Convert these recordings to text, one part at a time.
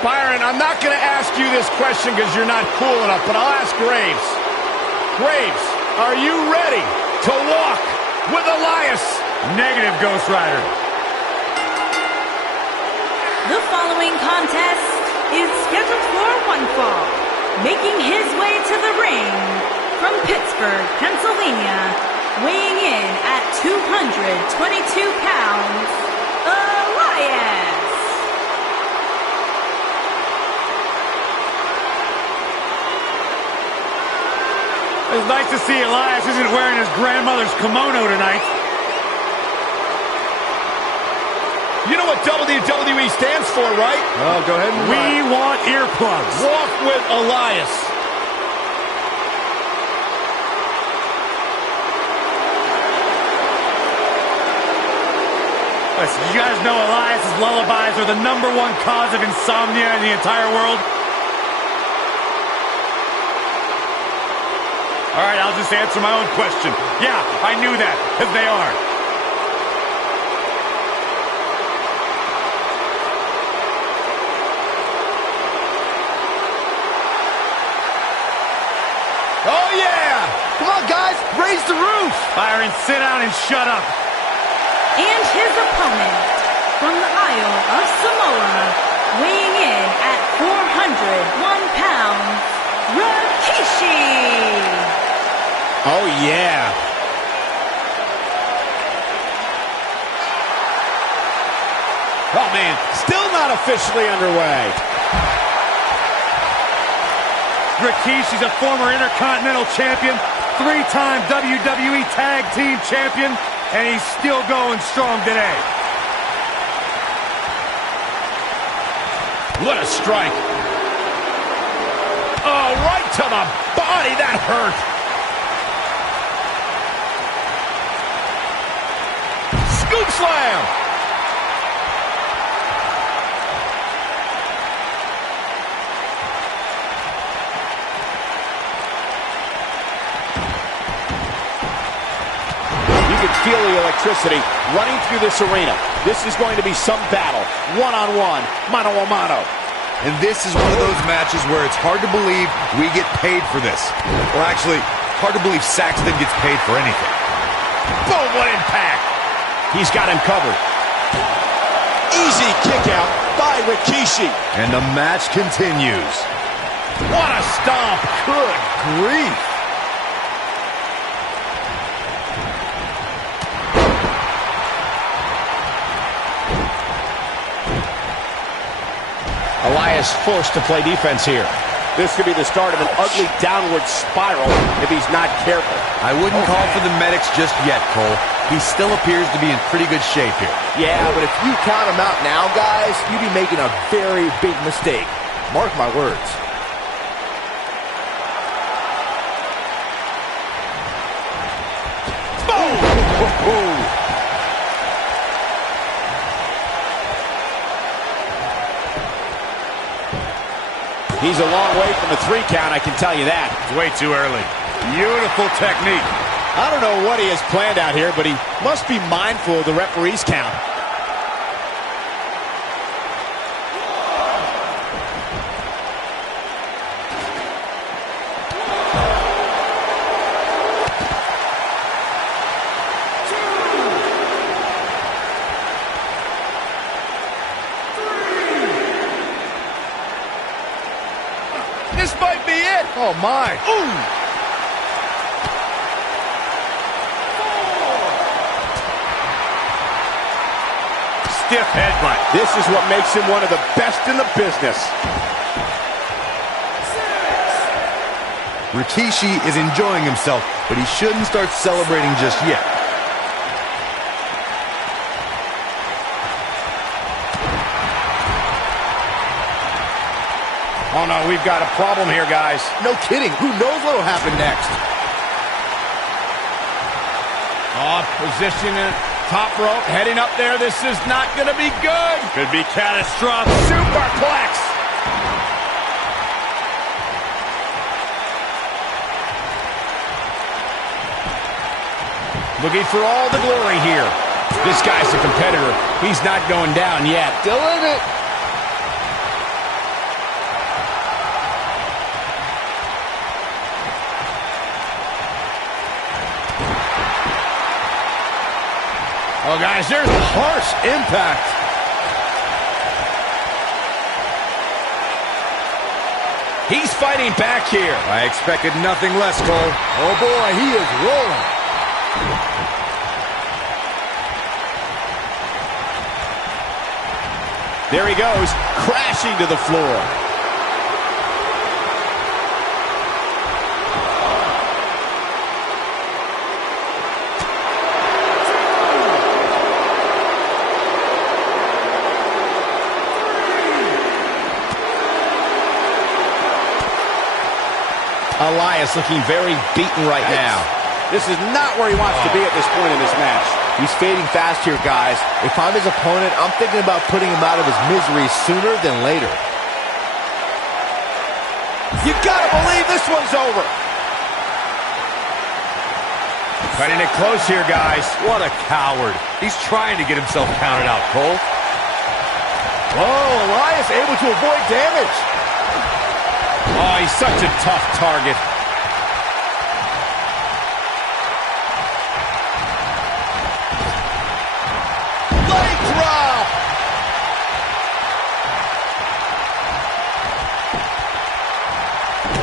Byron, I'm not going to ask you this question because you're not cool enough, but I'll ask Graves. Graves, are you ready to walk with Elias? Negative, Ghost Rider. The following contest is scheduled for one fall. Making his way to the ring from Pittsburgh, Pennsylvania, weighing in at 222 pounds, Elias. It's nice to see Elias isn't wearing his grandmother's kimono tonight. You know what WWE stands for, right? Oh, go ahead and We want earplugs. Walk with Elias. Listen, you guys know Elias's lullabies are the #1 cause of insomnia in the entire world? All right, I'll just answer my own question. Yeah, I knew that, because they are. Oh, yeah! Come on, guys, raise the roof! Byron, sit down and shut up. And his opponent from the Isle of Samoa, weighing in at 401 pounds, Rikishi! Oh, yeah. Oh, man, still not officially underway. Rikishi's a former Intercontinental Champion, 3-time WWE Tag Team Champion, and he's still going strong today. What a strike. Oh, right to the body. That hurt. Scoop slam. You can feel the electricity running through this arena. This is going to be some battle. One-on-one, mano-a-mano. And this is one of those matches where it's hard to believe we get paid for this. Or actually, hard to believe Saxton gets paid for anything. Boom, what impact. He's got him covered. Easy kick out by Rikishi. And the match continues. What a stomp. Good grief. Elias forced to play defense here. This could be the start of an ugly downward spiral if he's not careful. I wouldn't call for the medics just yet, Cole. He still appears to be in pretty good shape here. Yeah, but if you count him out now, guys, you'd be making a very big mistake. Mark my words. Boom! He's a long way from the 3 count, I can tell you that. It's way too early. Beautiful technique. I don't know what he has planned out here, but he must be mindful of the referee's count. This might be it. Oh, my. Ooh. Stiff headbutt. This is what makes him one of the best in the business. Rikishi is enjoying himself, but he shouldn't start celebrating just yet. Oh, no, we've got a problem here, guys. No kidding. Who knows what will happen next? Oh, position in top rope, heading up there. This is not going to be good. Could be catastrophic. Superplex. Looking for all the glory here. This guy's a competitor. He's not going down yet. Still in it. Oh, guys, there's a harsh impact. He's fighting back here. I expected nothing less, Cole. Oh, boy, he is rolling. There he goes, crashing to the floor. Elias looking very beaten right now. This is not where he wants to be at this point in this match. He's fading fast here, guys. If I'm his opponent, I'm thinking about putting him out of his misery sooner than later. You gotta believe this one's over. Cutting it close here, guys. What a coward. He's trying to get himself counted out, Cole. Oh, Elias able to avoid damage. Oh, he's such a tough target. Leg drop.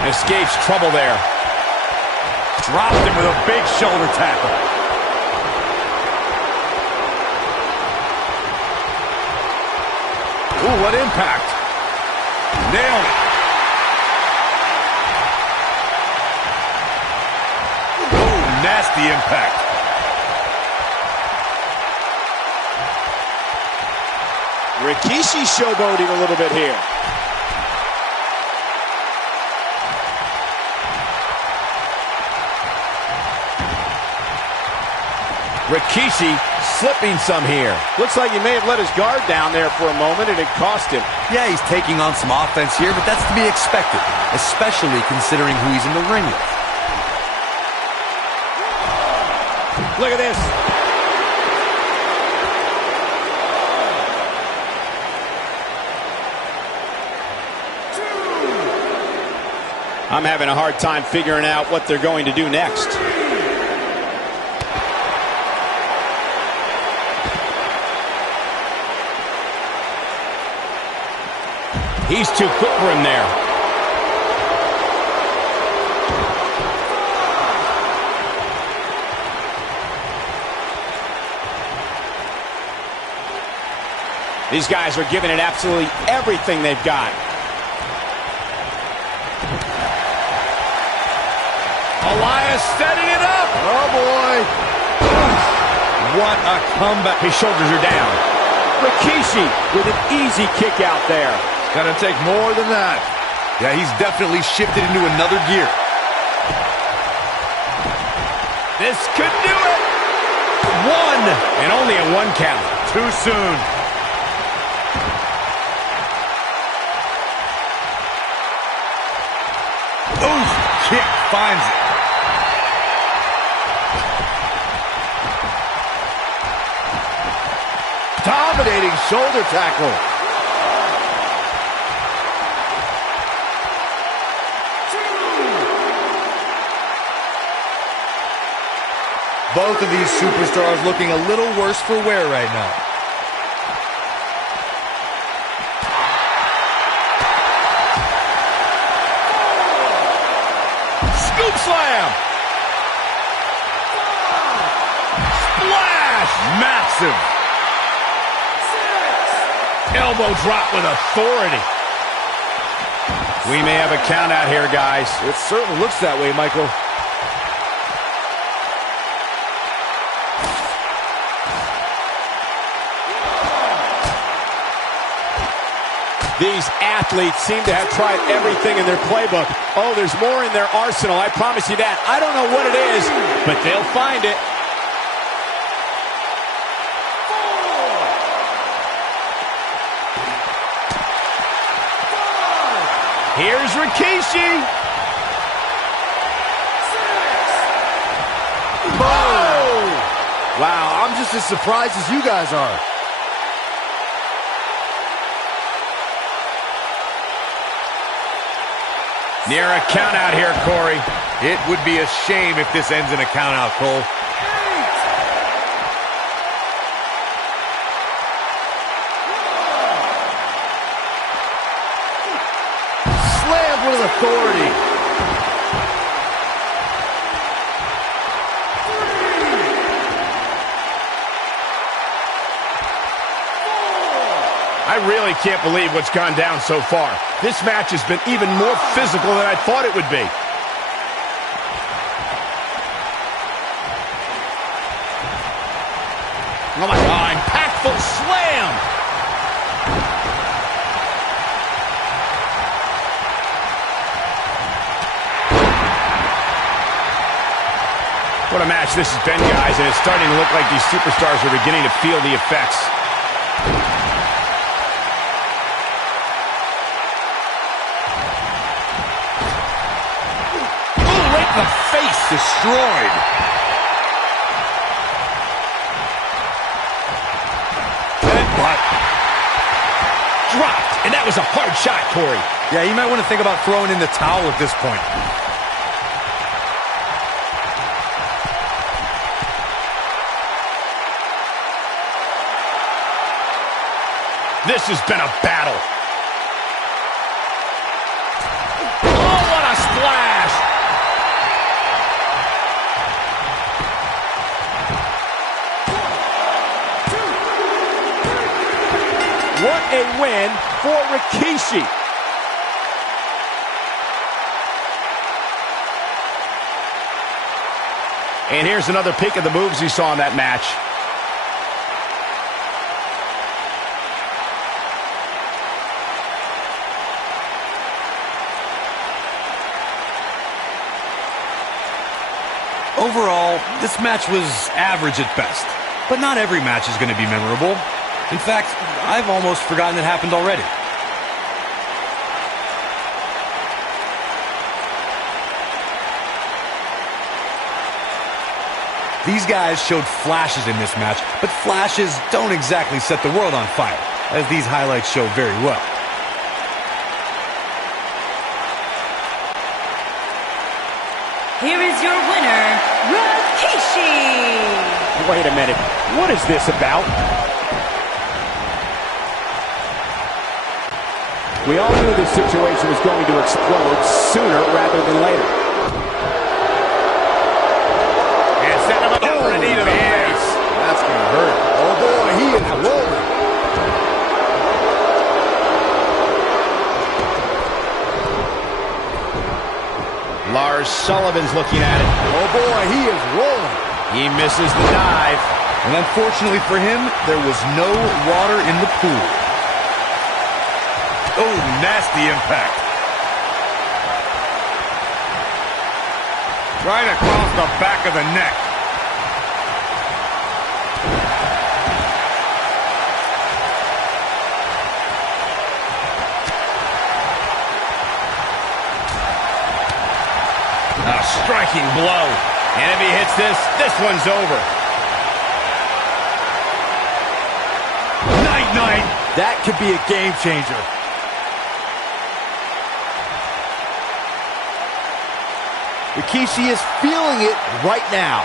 Escapes trouble there. Dropped him with a big shoulder tackle. Ooh, what impact. Nailed it. Nasty impact. Rikishi showboating a little bit here. Rikishi slipping some here. Looks like he may have let his guard down there for a moment, and it cost him. Yeah, he's taking on some offense here, but that's to be expected, especially considering who he's in the ring with. Look at this. I'm having a hard time figuring out what they're going to do next. He's too quick for him there. These guys are giving it absolutely everything they've got. Elias setting it up. Oh, boy. What a comeback. His shoulders are down. Rikishi with an easy kick out there. Gonna take more than that. Yeah, he's definitely shifted into another gear. This could do it. One. And only a one count. Too soon. Ooh, kick finds it. Dominating shoulder tackle. Both of these superstars looking a little worse for wear right now. Scoop slam. Splash. Massive. Elbow drop with authority. We may have a count out here, guys. It certainly looks that way, Michael. These athletes seem to have tried everything in their playbook. Oh, there's more in their arsenal, I promise you that. I don't know what it is, but they'll find it. Here's Rikishi. Oh! Wow, I'm just as surprised as you guys are. Near a count out here, Corey. It would be a shame if this ends in a count out, Cole. with authority. I really can't believe what's gone down so far. This match has been even more physical than I thought it would be. Oh my God, impactful slam! What a match this has been, guys, and it's starting to look like these superstars are beginning to feel the effects. The face destroyed. Headbutt. Dropped. And that was a hard shot, Corey. Yeah, you might want to think about throwing in the towel at this point. This has been a battle. Oh, what a splash! What a win for Rikishi. And here's another peek at the moves you saw in that match. Overall, this match was average at best. But not every match is going to be memorable. In fact, I've almost forgotten it happened already. These guys showed flashes in this match, but flashes don't exactly set the world on fire, as these highlights show very well. Here is your winner, Rikishi. Wait a minute. What is this about? We all knew this situation was going to explode sooner rather than later. And set him up for a knee to the face. That's going to hurt. Oh, boy, he is rolling. Lars Sullivan's looking at it. Oh, boy, he is rolling. He misses the dive. And unfortunately for him, there was no water in the pool. Oh, nasty impact. Right across the back of the neck. A striking blow. And if he hits this one's over. Night-night. That could be a game changer. Rikishi is feeling it right now.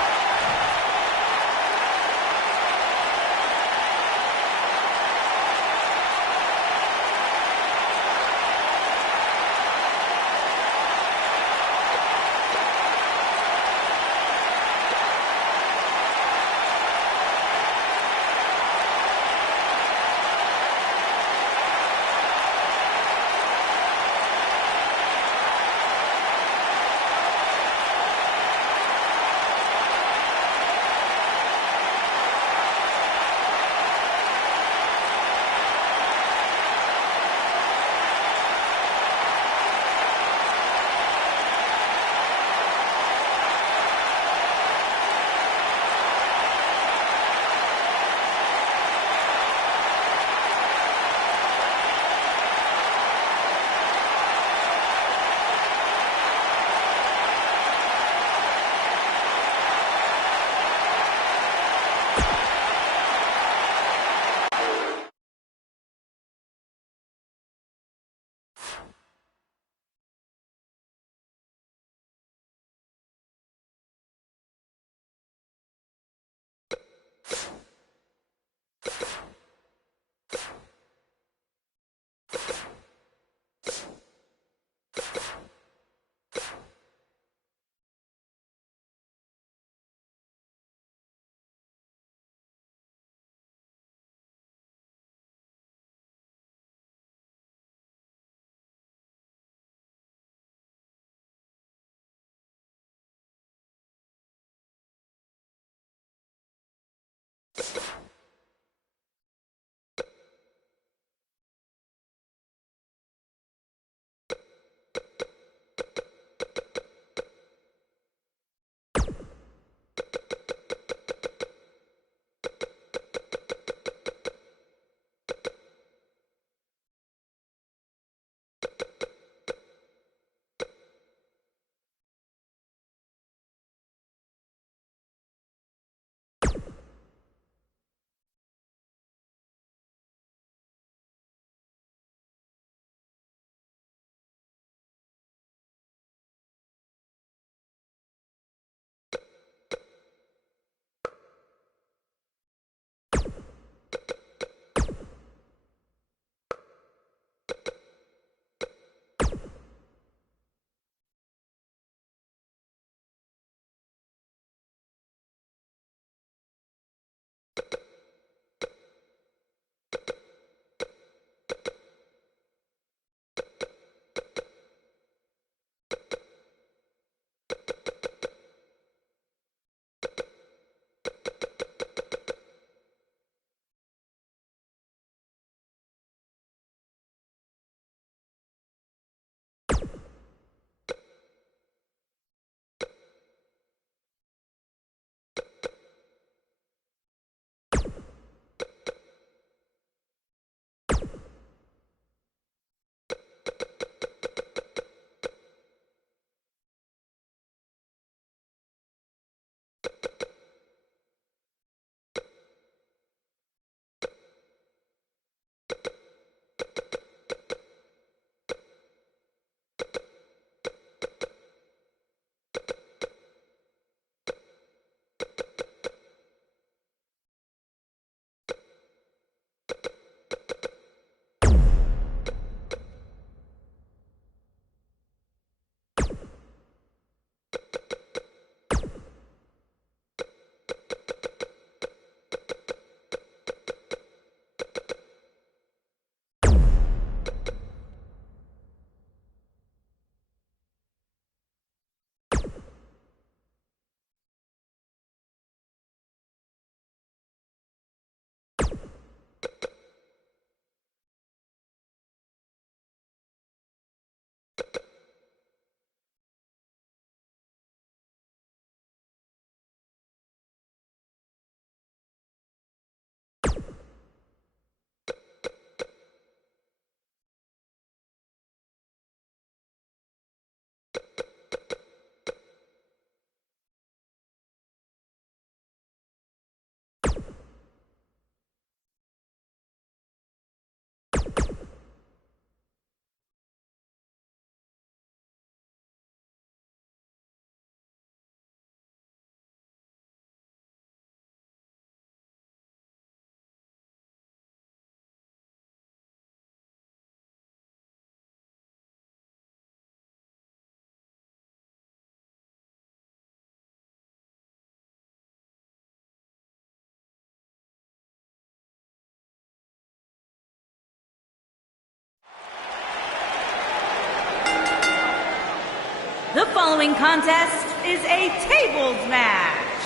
The following contest is a tables match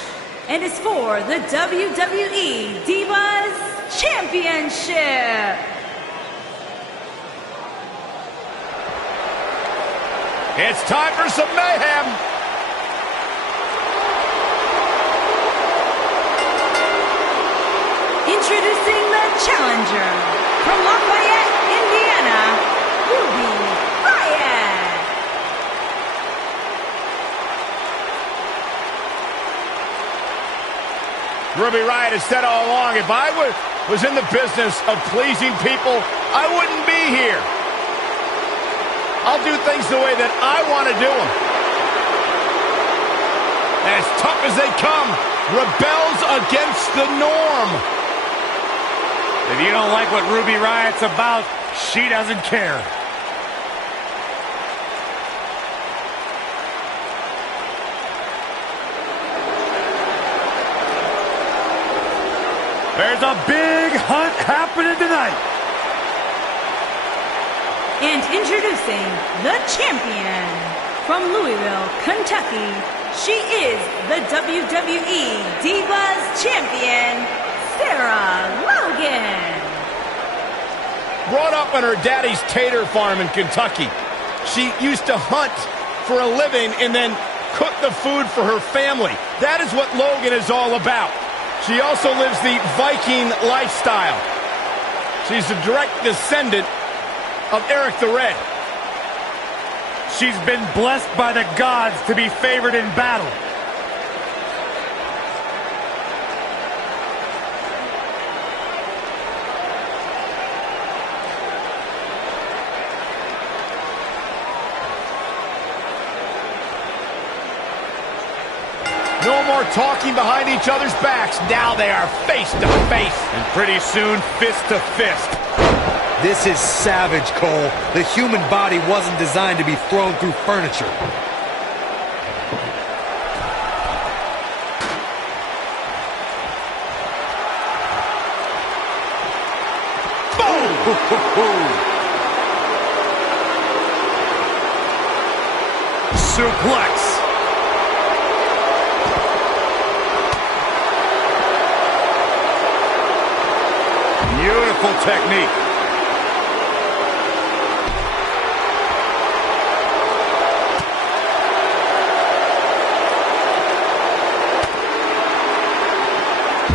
and is for the WWE Divas Championship. It's time for some mayhem. Introducing the challenger from Lafayette, Indiana, Ruby Riott. Ruby Riott has said all along, if I was in the business of pleasing people, I wouldn't be here. I'll do things the way that I want to do them. As tough as they come, rebels against the norm. If you don't like what Ruby Riott's about, she doesn't care. There's a big hunt happening tonight. And introducing the champion from Louisville, Kentucky, she is the WWE Divas Champion, Logan. Brought up on her daddy's tater farm in Kentucky. She used to hunt for a living and then cook the food for her family. That is what Logan is all about. She also lives the Viking lifestyle. She's a direct descendant of Eric the Red. She's been blessed by the gods to be favored in battle. No more talking behind each other's backs. Now they are face to face. And pretty soon, fist to fist. This is savage, Cole. The human body wasn't designed to be thrown through furniture. Boom! Suplex. Beautiful technique.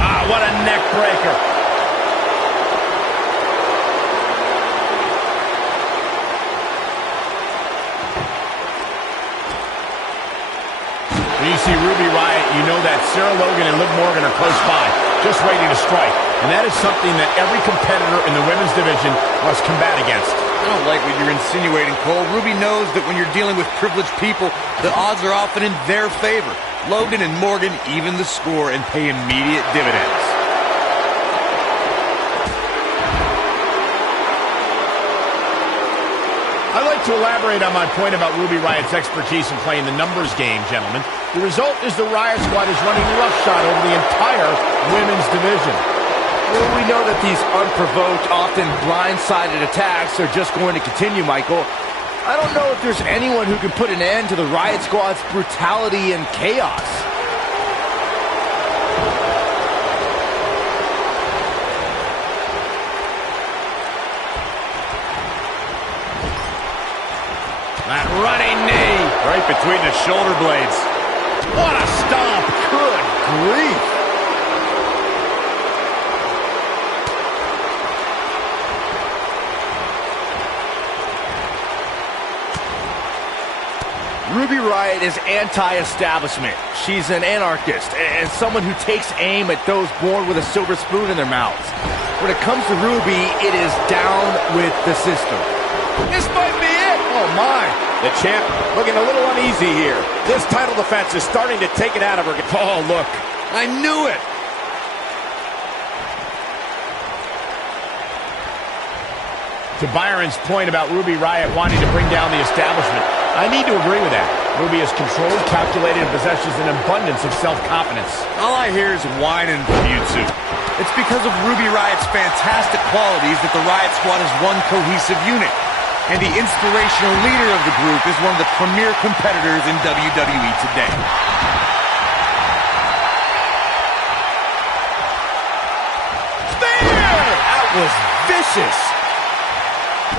Ah, what a neck breaker. When you see Ruby Riott, you know that Sarah Logan and Liv Morgan are close by, just waiting to strike. And that is something that every competitor in the women's division must combat against. I don't like what you're insinuating, Cole. Ruby knows that when you're dealing with privileged people, the odds are often in their favor. Logan and Morgan even the score and pay immediate dividends. I'd like to elaborate on my point about Ruby Riott's expertise in playing the numbers game, gentlemen. The result is the Riott Squad is running roughshod over the entire women's division. Well, we know that these unprovoked, often blindsided attacks are just going to continue, Michael. I don't know if there's anyone who can put an end to the Riott Squad's brutality and chaos. That running knee. Right between the shoulder blades. What a stomp. Good grief. Ruby Riott is anti-establishment. She's an anarchist and someone who takes aim at those born with a silver spoon in their mouths. When it comes to Ruby, it is down with the system. This might be it. Oh, my. The champ looking a little uneasy here. This title defense is starting to take it out of her. Oh, look. I knew it! To Byron's point about Ruby Riott wanting to bring down the establishment, I need to agree with that. Ruby is controlled, calculated, and possesses an abundance of self-confidence. All I hear is whining from you two. It's because of Ruby Riott's fantastic qualities that the Riott Squad is one cohesive unit. And the inspirational leader of the group is one of the premier competitors in WWE today. That was vicious.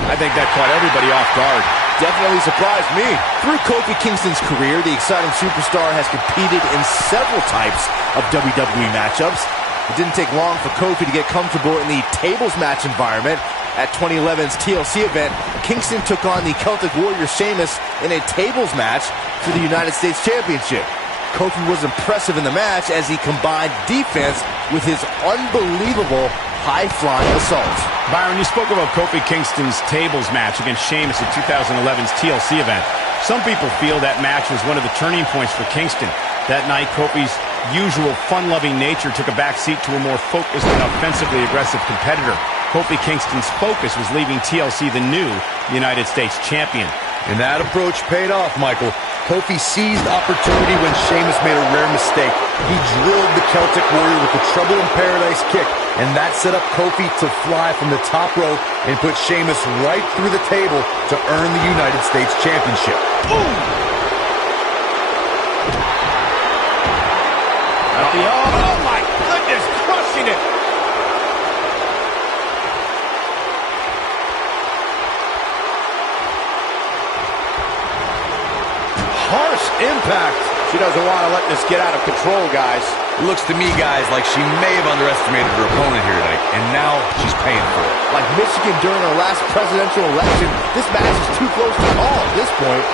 I think that caught everybody off guard. Definitely surprised me. Through Kofi Kingston's career, the exciting superstar has competed in several types of WWE matchups. It didn't take long for Kofi to get comfortable in the tables match environment. At 2011's TLC event, Kingston took on the Celtic Warrior Sheamus in a tables match for the United States Championship. Kofi was impressive in the match as he combined defense with his unbelievable high-flying assault. Byron, you spoke about Kofi Kingston's tables match against Sheamus at 2011's TLC event. Some people feel that match was one of the turning points for Kingston. That night, Kofi's usual fun-loving nature took a backseat to a more focused and offensively aggressive competitor. Kofi Kingston's focus was leaving TLC the new United States champion. And that approach paid off, Michael. Kofi seized opportunity when Sheamus made a rare mistake. He drilled the Celtic Warrior with the Trouble in Paradise kick, and that set up Kofi to fly from the top rope and put Sheamus right through the table to earn the United States Championship. Boom! Oh my goodness, crushing it! Harsh impact. She doesn't want to let this get out of control, guys. It looks to me, guys, like she may have underestimated her opponent here tonight, and now she's paying for it. Like Michigan during our last presidential election, this match is too close to call at this point.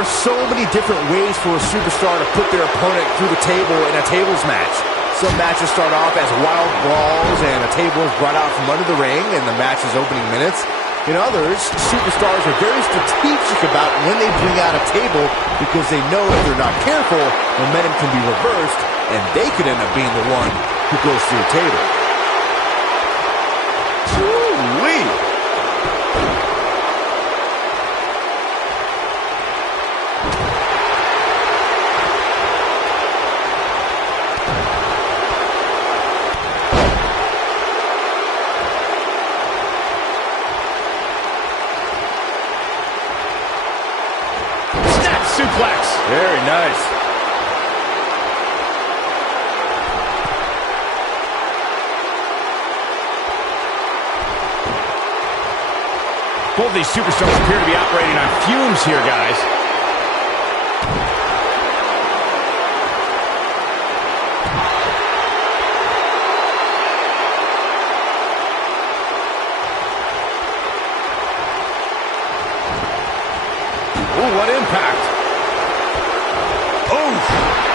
are so many different ways for a superstar to put their opponent through the table in a tables match. Some matches start off as wild brawls and a table is brought out from under the ring in the match's opening minutes. In others, superstars are very strategic about when they bring out a table because they know if they're not careful, momentum can be reversed and they could end up being the one who goes through the table. Woo-wee! Suplex. Very nice. Both these superstars appear to be operating on fumes here, guys. Ooh, what impact.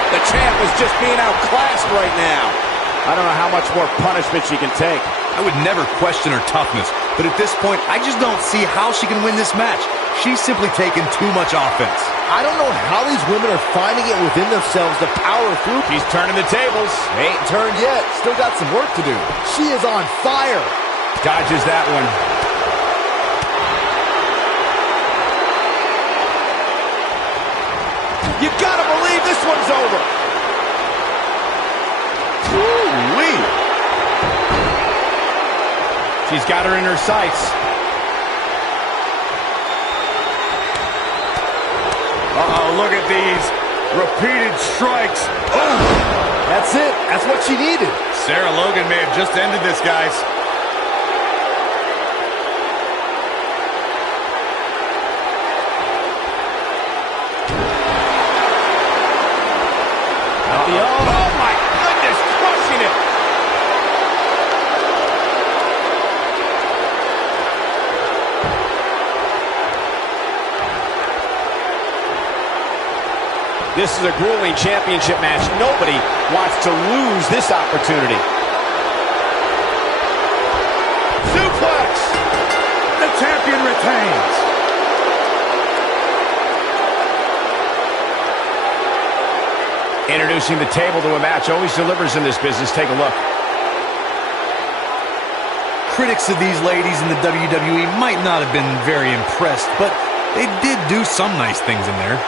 The champ is just being outclassed right now. I don't know how much more punishment she can take. I would never question her toughness, but at this point, I just don't see how she can win this match. She's simply taken too much offense. I don't know how these women are finding it within themselves to power through. She's turning the tables. Ain't turned yet. Still got some work to do. She is on fire. Dodges that one. You gotta believe this one's over. Woo-wee. She's got her in her sights. Uh-oh, look at these repeated strikes. Oh! That's it. That's what she needed. Sarah Logan may have just ended this, guys. Oh, my goodness, crushing it. This is a grueling championship match. Nobody wants to lose this opportunity. Suplex. The champion retains. Introducing the table to a match always delivers in this business. Take a look. Critics of these ladies in the WWE might not have been very impressed, but they did do some nice things in there.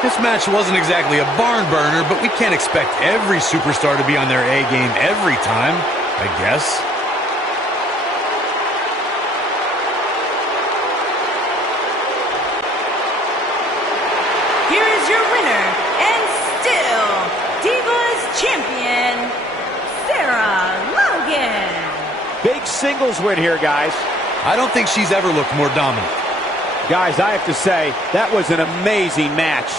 This match wasn't exactly a barn burner, but we can't expect every superstar to be on their A game every time, I guess. Here is your winner, and still Divas Champion, Sarah Logan. Big singles win here, guys. I don't think she's ever looked more dominant. Guys, I have to say, that was an amazing match.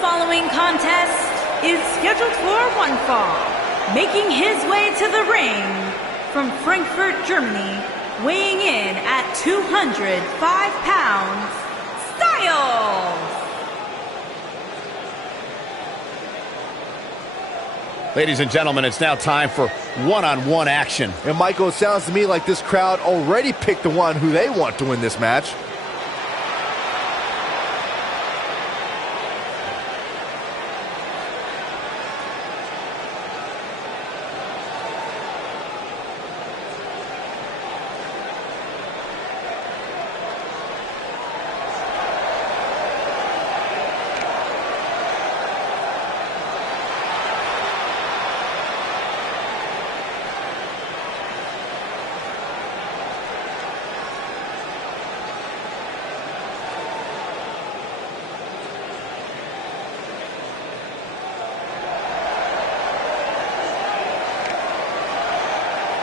following contest is scheduled for one fall. Making his way to the ring from Frankfurt, Germany, weighing in at 205 pounds, Styles! Ladies and gentlemen, it's now time for one-on-one action. And Michael, it sounds to me like this crowd already picked the one who they want to win this match.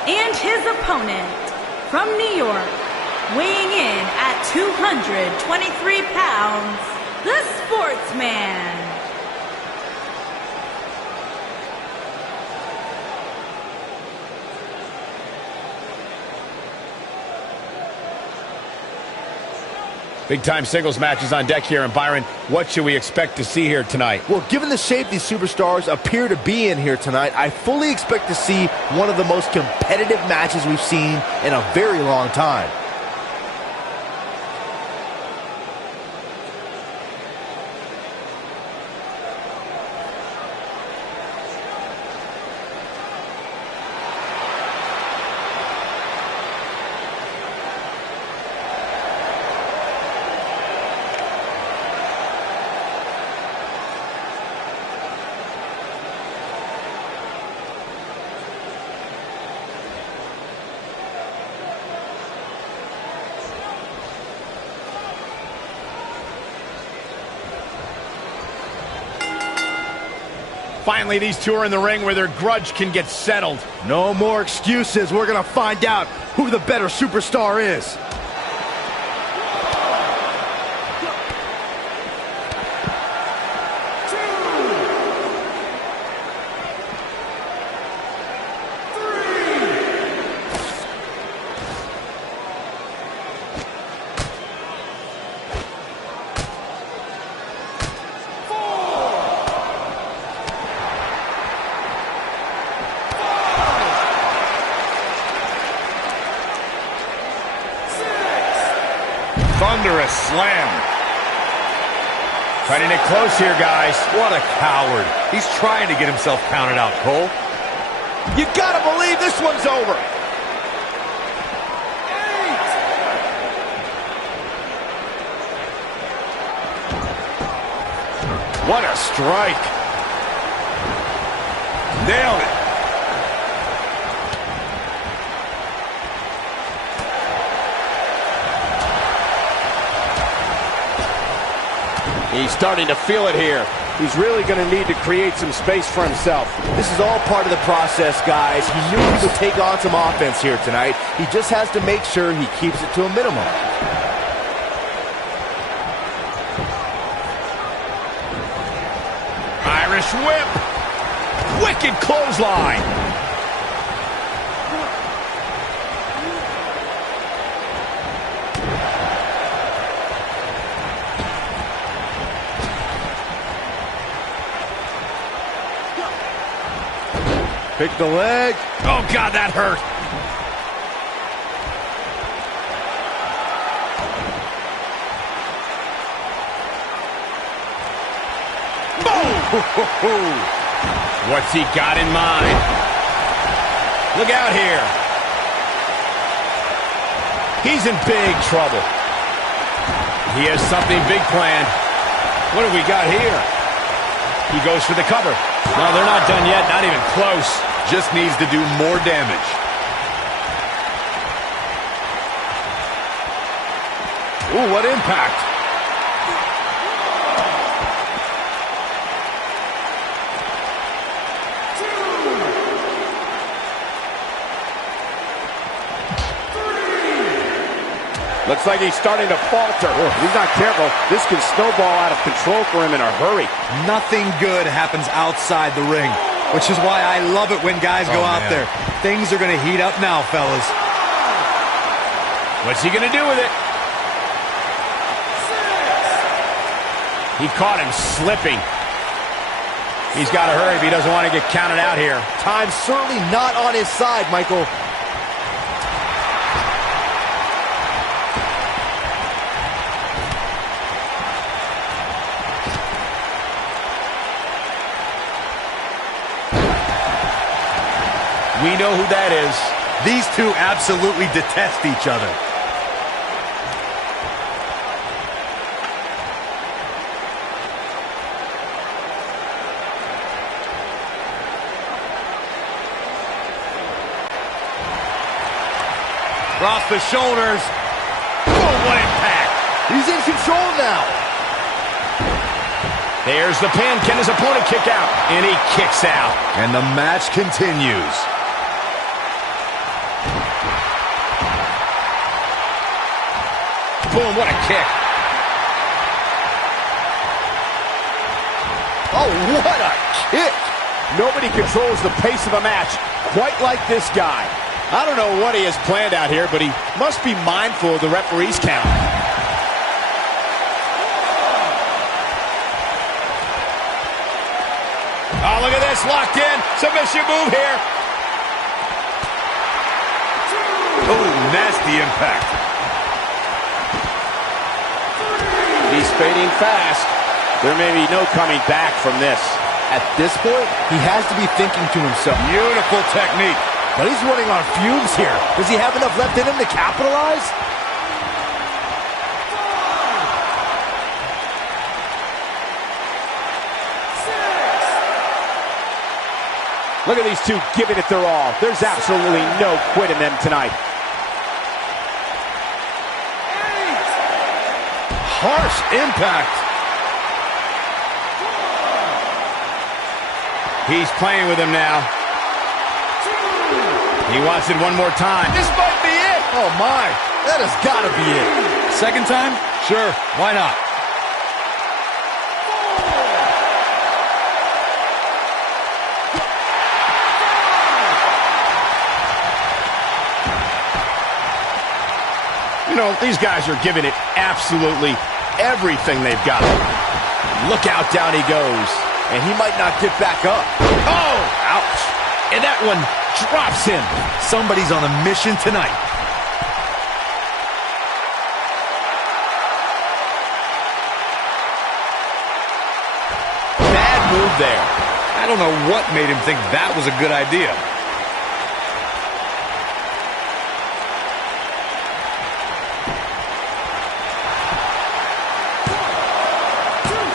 And his opponent from New York, weighing in at 223 pounds, the Sportsman. Big-time singles matches on deck here, and Byron, what should we expect to see here tonight? Well, given the shape these superstars appear to be in here tonight, I fully expect to see one of the most competitive matches we've seen in a very long time. Finally, these two are in the ring where their grudge can get settled. No more excuses. We're going to find out who the better superstar is. Thunderous slam. Cutting it close here, guys. What a coward. He's trying to get himself counted out, Cole. You gotta believe this one's over. 8. What a strike. Nailed it. He's starting to feel it here. He's really going to need to create some space for himself. This is all part of the process, guys. He knew he would take on some offense here tonight. He just has to make sure he keeps it to a minimum. Irish whip. Wicked clothesline. Pick the leg. Oh, God, that hurt. Boom! What's he got in mind? Look out here. He's in big trouble. He has something big planned. What have we got here? He goes for the cover. No, they're not done yet. Not even close. Just needs to do more damage. Ooh, what impact. Looks like he's starting to falter. If he's not careful, this can snowball out of control for him in a hurry. Nothing good happens outside the ring, which is why I love it when guys go out there. Things are going to heat up now, fellas. What's he going to do with it? He caught him slipping. He's got to hurry if he doesn't want to get counted out here. Time's certainly not on his side, Michael. We know who that is. These two absolutely detest each other. Across the shoulders. Boom, what impact. He's in control now. There's the pin. Can his opponent kick out? And he kicks out. And the match continues. Boom, what a kick. Oh, what a kick. Nobody controls the pace of a match quite like this guy. I don't know what he has planned out here, but he must be mindful of the referee's count. Oh, look at this, locked in. Submission move here. Oh, nasty impact. He's fading fast. There may be no coming back from this. At this point, he has to be thinking to himself. Beautiful technique. But he's running on fumes here. Does he have enough left in him to capitalize? Look at these two giving it their all. There's absolutely no quit in them tonight. Harsh impact. He's playing with him now. He wants it one more time. This might be it. Oh, my. That has got to be it. Second time? Sure, why not? You know, these guys are giving it absolutely everything they've got. Look out, down he goes. And he might not get back up. Oh, ouch. And that one drops him. Somebody's on a mission tonight. Bad move there. I don't know what made him think that was a good idea.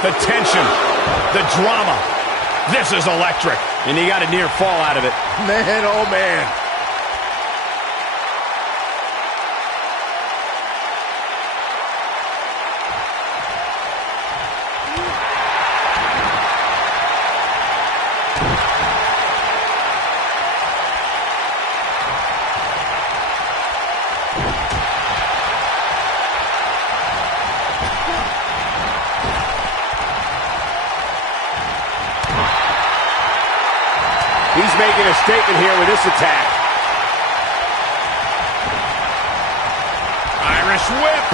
The tension, the drama. This is electric. And he got a near fall out of it. Man, oh, man. He's making a statement here with this attack. Irish whip.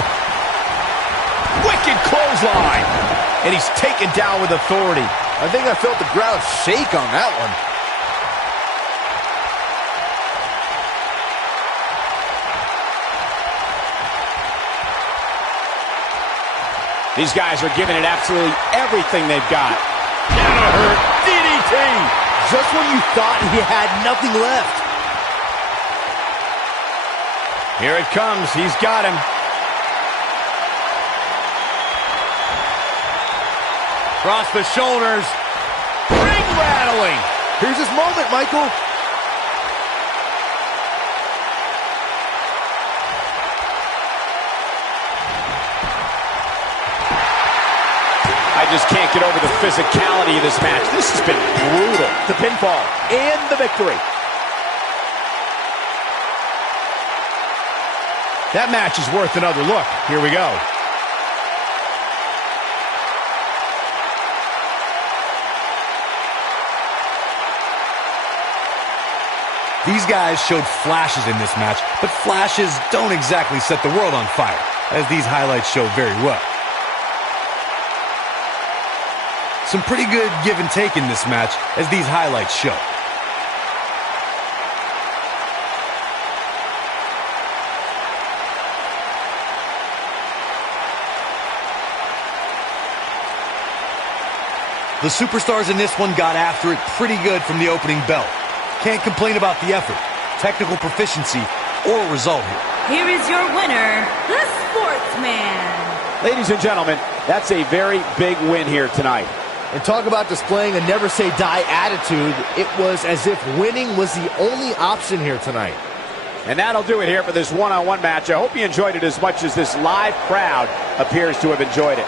Wicked clothesline. And he's taken down with authority. I think I felt the ground shake on that one. These guys are giving it absolutely everything they've got. That'll hurt. DDT. Just when you thought he had nothing left. Here it comes. He's got him. Across the shoulders. Ring rattling. Here's his moment, Michael. I just can't get over the physicality of this match. This has been brutal. The pinfall and the victory. That match is worth another look. Here we go. These guys showed flashes in this match, but flashes don't exactly set the world on fire, as these highlights show very well. Some pretty good give and take in this match, as these highlights show. The superstars in this one got after it pretty good from the opening bell. Can't complain about the effort, technical proficiency, or result here. Here is your winner, the Sportsman. Ladies and gentlemen, that's a very big win here tonight. And talk about displaying a never-say-die attitude. It was as if winning was the only option here tonight. And that'll do it here for this one-on-one match. I hope you enjoyed it as much as this live crowd appears to have enjoyed it.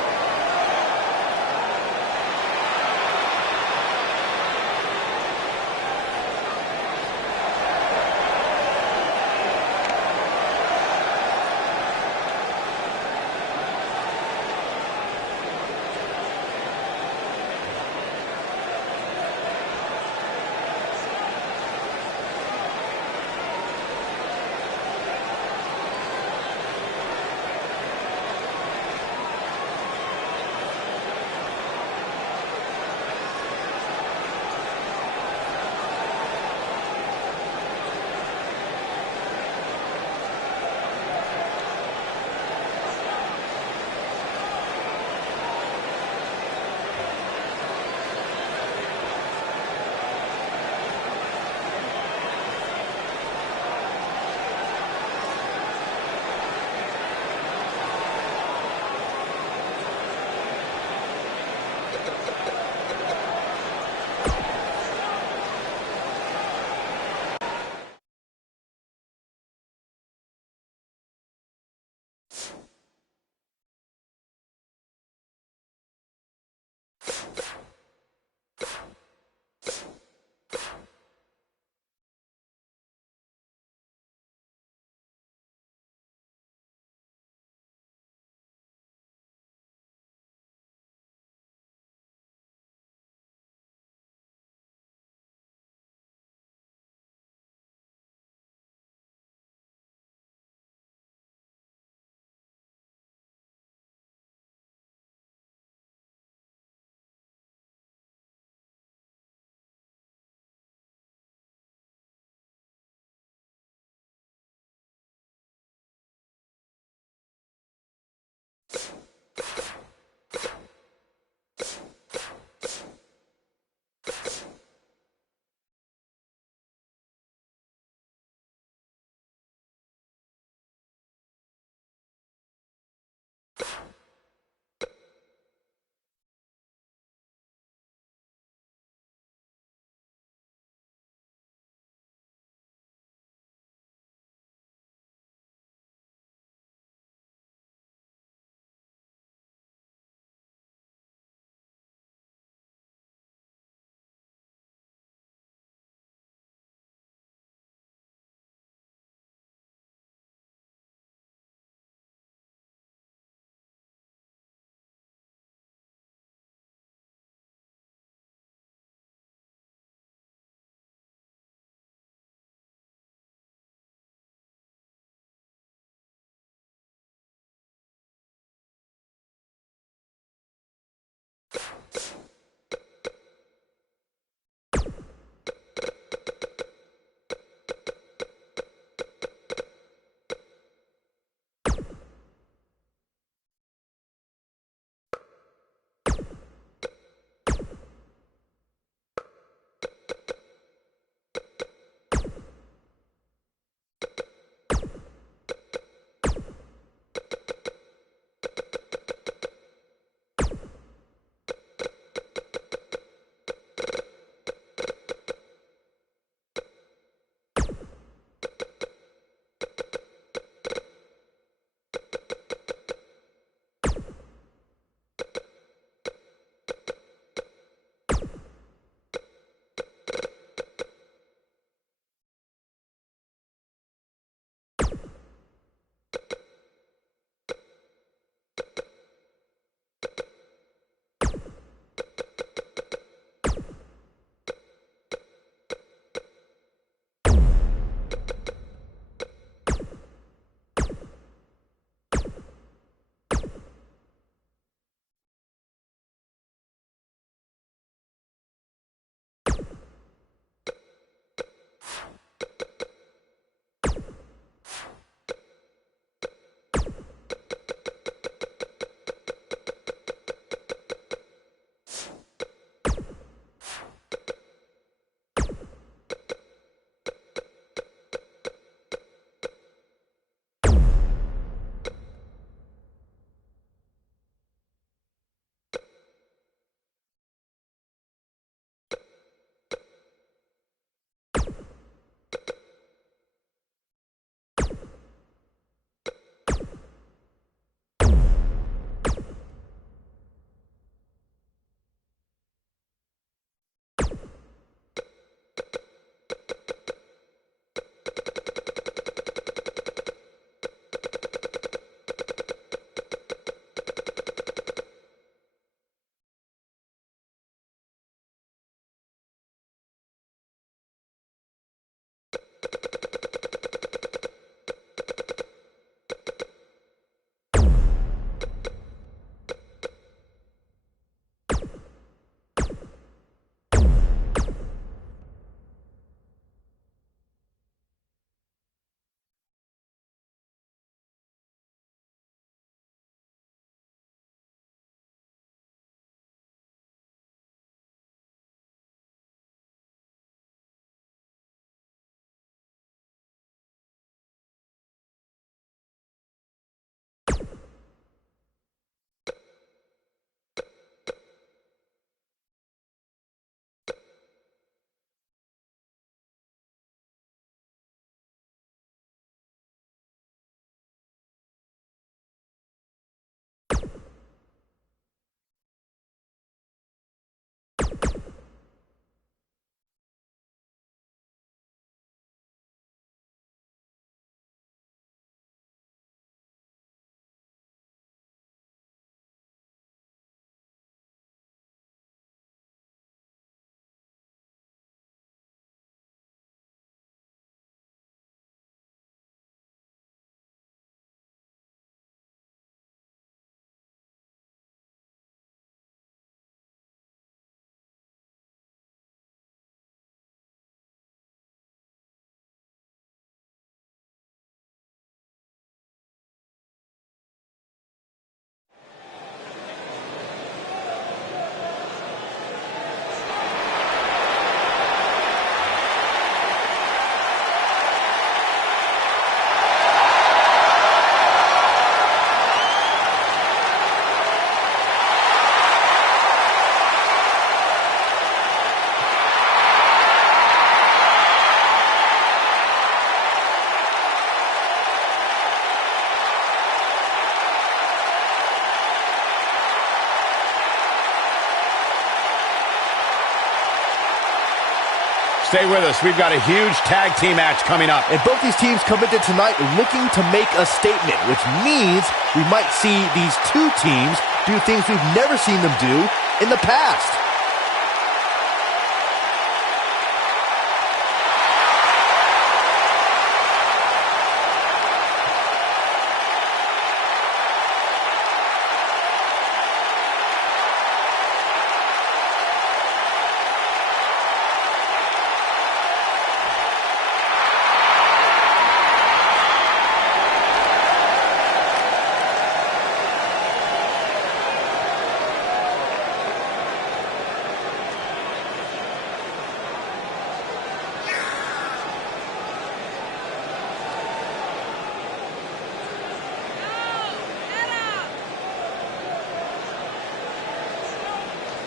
Stay with us. We've got a huge tag team match coming up. And both these teams come into tonight looking to make a statement, which means we might see these two teams do things we've never seen them do in the past.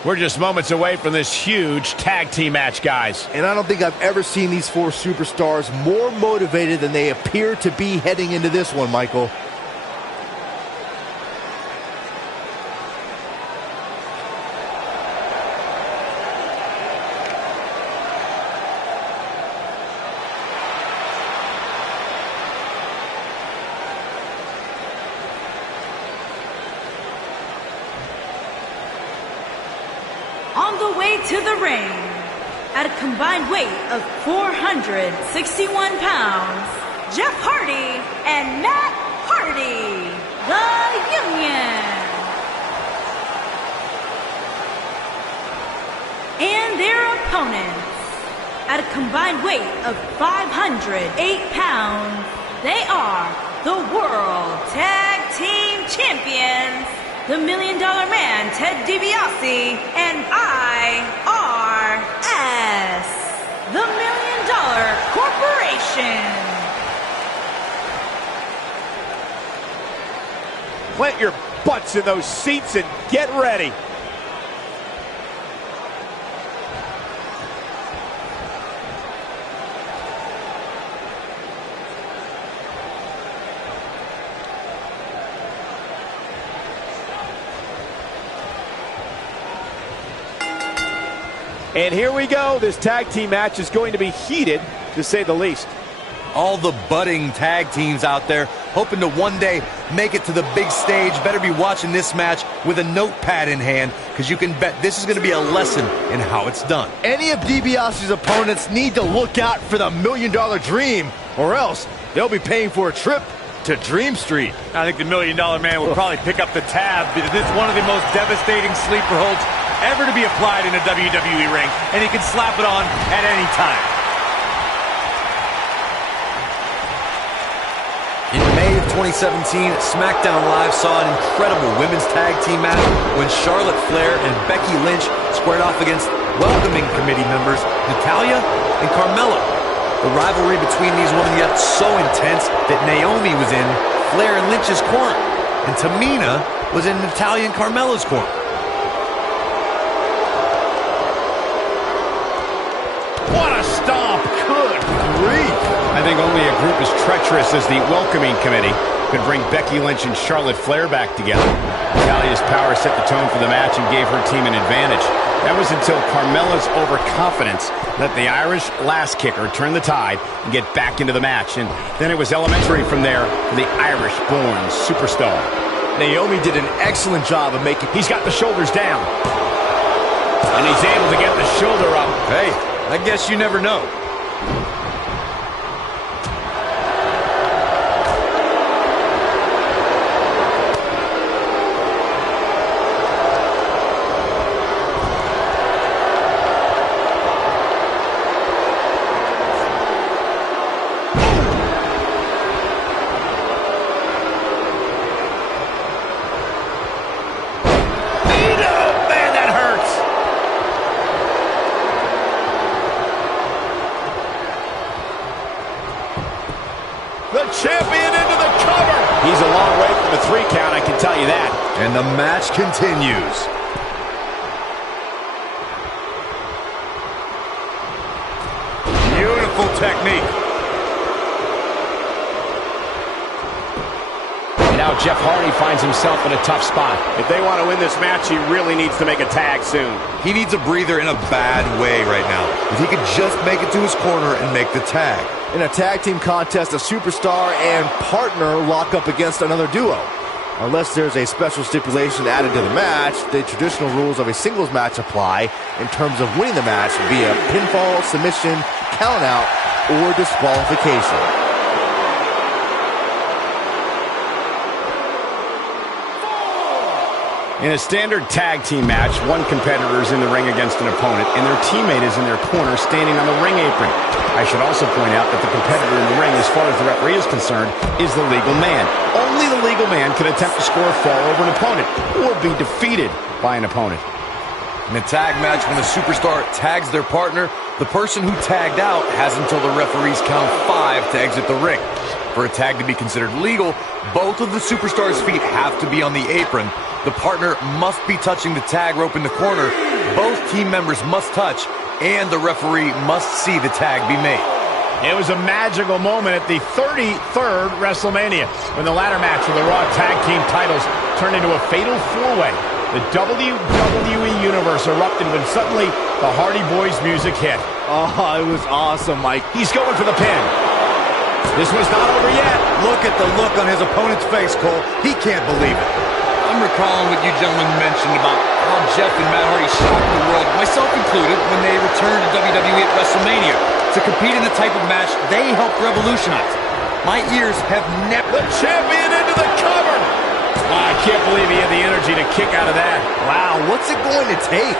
We're just moments away from this huge tag team match, guys. And I don't think I've ever seen these four superstars more motivated than they appear to be heading into this one, Michael. On the way to the ring, at a combined weight of 461 pounds, Jeff Hardy and Matt Hardy, the Union. And their opponents, at a combined weight of 508 pounds, they are the World Tag Team Champions, the $1 Million Man, Ted DiBiase, and IRS, the $1 Million Corporation. Plant your butts in those seats and get ready. And here we go. This tag team match is going to be heated, to say the least. All the budding tag teams out there hoping to one day make it to the big stage better be watching this match with a notepad in hand, because you can bet this is going to be a lesson in how it's done. Any of DiBiase's opponents need to look out for the $1 Million Dream, or else they'll be paying for a trip to Dream Street. I think the $1 Million Man will probably pick up the tab. This is one of the most devastating sleeper holds ever to be applied in a WWE ring, and he can slap it on at any time. In May of 2017, SmackDown Live saw an incredible women's tag team match when Charlotte Flair and Becky Lynch squared off against welcoming committee members Natalya and Carmella. The rivalry between these women got so intense that Naomi was in Flair and Lynch's corner, and Tamina was in Natalya and Carmella's corner. What a stomp! Good grief! I think only a group as treacherous as the welcoming committee could bring Becky Lynch and Charlotte Flair back together. Natalya's power set the tone for the match and gave her team an advantage. That was until Carmella's overconfidence let the Irish last kicker turn the tide and get back into the match. And then it was elementary from there for the Irish-born superstar. Naomi did an excellent job of making... He's got the shoulders down. And he's able to get the shoulder up. Hey, I guess you never know. And the match continues. Beautiful technique. now Jeff Hardy finds himself in a tough spot. If they want to win this match, he really needs to make a tag soon. He needs a breather in a bad way right now. If he could just make it to his corner and make the tag. In a tag team contest, a superstar and partner lock up against another duo. Unless there's a special stipulation added to the match, the traditional rules of a singles match apply in terms of winning the match via pinfall, submission, countout, or disqualification. In a standard tag team match, one competitor is in the ring against an opponent, and their teammate is in their corner standing on the ring apron. I should also point out that the competitor in the ring, as far as the referee is concerned, is the legal man. Only the legal man can attempt to score a fall over an opponent or be defeated by an opponent. In a tag match, when a superstar tags their partner, the person who tagged out has until the referees count 5 to exit the ring. For a tag to be considered legal, both of the superstars' feet have to be on the apron. The partner must be touching the tag rope in the corner. Both team members must touch, and the referee must see the tag be made. It was a magical moment at the 33rd WrestleMania when the ladder match for the Raw Tag Team titles turned into a fatal four-way. The WWE Universe erupted when suddenly the Hardy Boyz music hit. Oh, it was awesome, Mike. He's going for the pin. This one's not over yet. Look at the look on his opponent's face, Cole. He can't believe it. I'm recalling what you gentlemen mentioned about how Jeff and Matt Hardy shocked the world, myself included, when they returned to WWE at WrestleMania to compete in the type of match they helped revolutionize. My ears have never... The champion into the cover! Oh, I can't believe he had the energy to kick out of that. Wow, what's it going to take?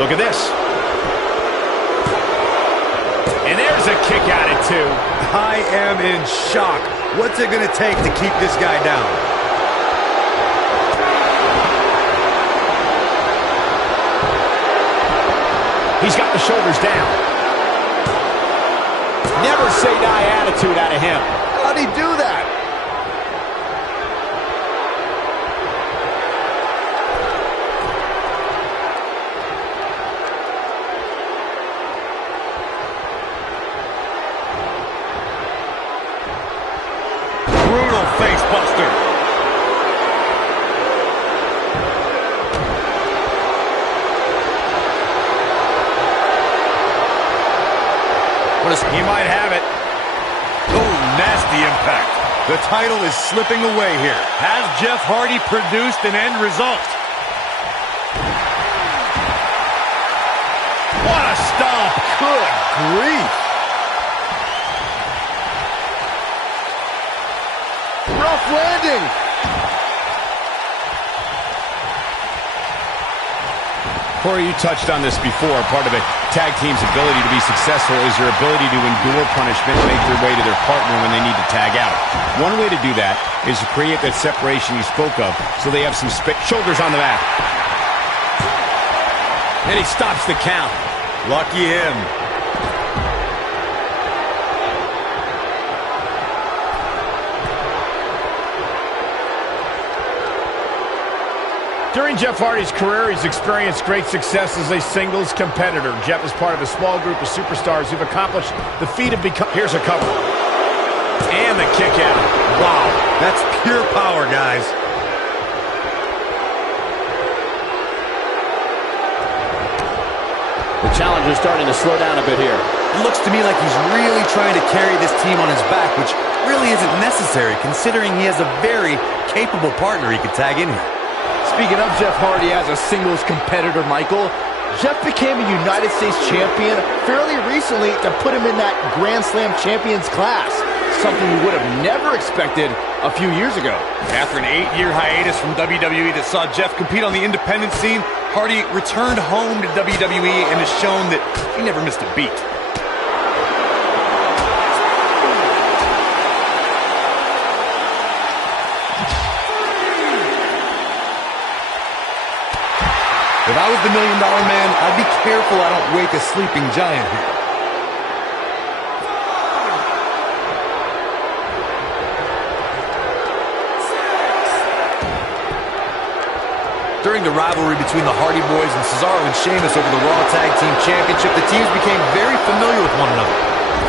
Look at this. And there's a kick at it, too. I am in shock. What's it going to take to keep this guy down? He's got the shoulders down. Never say die attitude out of him. How'd he do that? Brutal face buster. He might have it. Oh, nasty impact. The title is slipping away here. Has Jeff Hardy produced an end result? What a stomp. Good grief. Rough landing. Corey, you touched on this before. Part of a tag team's ability to be successful is their ability to endure punishment and make their way to their partner when they need to tag out. One way to do that is to create that separation you spoke of so they have some shoulders on the mat. And he stops the count. Lucky him. During Jeff Hardy's career, he's experienced great success as a singles competitor. Jeff is part of a small group of superstars who've accomplished the feat of becoming... Here's a cover. And the kick out. Wow. That's pure power, guys. The challenger's starting to slow down a bit here. It looks to me like he's really trying to carry this team on his back, which really isn't necessary, considering he has a very capable partner he could tag in here. Speaking of Jeff Hardy as a singles competitor, Michael, Jeff became a United States champion fairly recently to put him in that Grand Slam champions class, something we would have never expected a few years ago. After an 8-year hiatus from WWE that saw Jeff compete on the independent scene, Hardy returned home to WWE and has shown that he never missed a beat. If I was the $1 Million Man, I'd be careful I don't wake a sleeping giant here. During the rivalry between the Hardy Boyz and Cesaro and Sheamus over the Raw Tag Team Championship, the teams became very familiar with one another.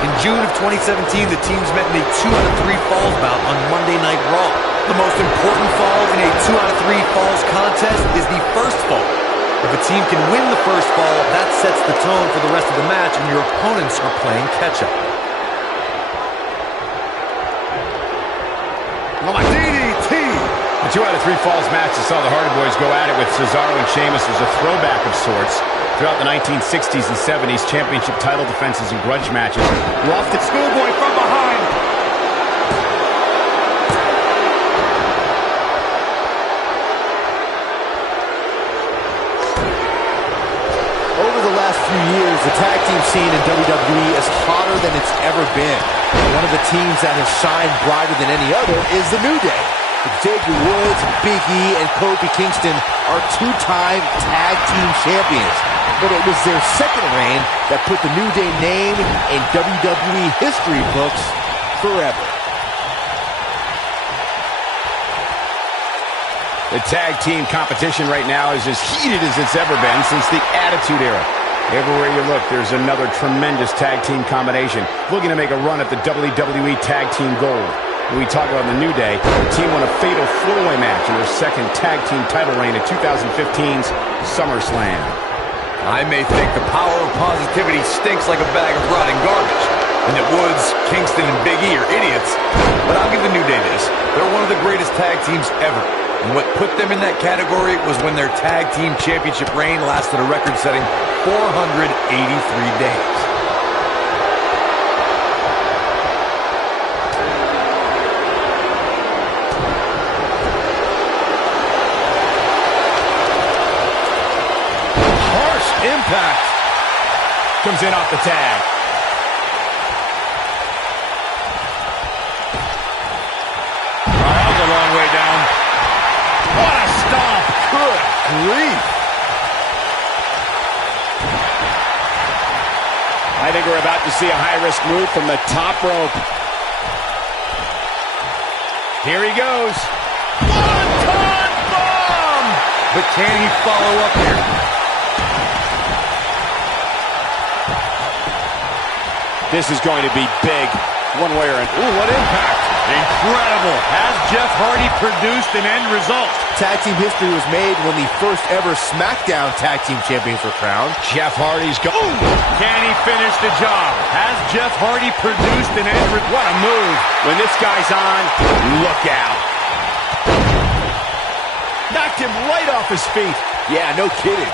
In June of 2017, the teams met in a 2 out of 3 falls bout on Monday Night Raw. The most important fall in a 2 out of 3 falls contest is the first fall. If a team can win the first fall, that sets the tone for the rest of the match, and your opponents are playing catch-up. DDT! The 2 out of 3 falls match that saw the Hardy Boyz go at it with Cesaro and Sheamus was a throwback of sorts. Throughout the 1960s and 70s, championship title defenses and grudge matches lost at Schoolboy from behind. Over the last few years, the tag team scene in WWE is hotter than it's ever been. One of the teams that has shined brighter than any other is the New Day. Xavier Woods, Big E, and Kofi Kingston are 2-time tag team champions. But it was their second reign that put the New Day name in WWE history books forever. The tag team competition right now is as heated as it's ever been since the Attitude Era. Everywhere you look, there's another tremendous tag team combination looking to make a run at the WWE Tag Team Gold. When we talk about the New Day, the team won a fatal 4-way match in their second tag team title reign at 2015's SummerSlam. I may think the power of positivity stinks like a bag of rotting garbage, and that Woods, Kingston, and Big E are idiots, but I'll give the New Day this. They're one of the greatest tag teams ever, and what put them in that category was when their tag team championship reign lasted a record-setting 483 days. Impact comes in off the tag. That was a long way down. What a stomp! Good grief! I think we're about to see a high-risk move from the top rope. Here he goes. One-ton bomb! But can he follow up here? This is going to be big, one way or another. Ooh, what impact! Incredible! Has Jeff Hardy produced an end result? Tag team history was made when the first ever SmackDown Tag Team Champions were crowned. Jeff Hardy's go. Ooh. Can he finish the job? Has Jeff Hardy produced an end result? What a move! When this guy's on, look out! Knocked him right off his feet. Yeah, no kidding.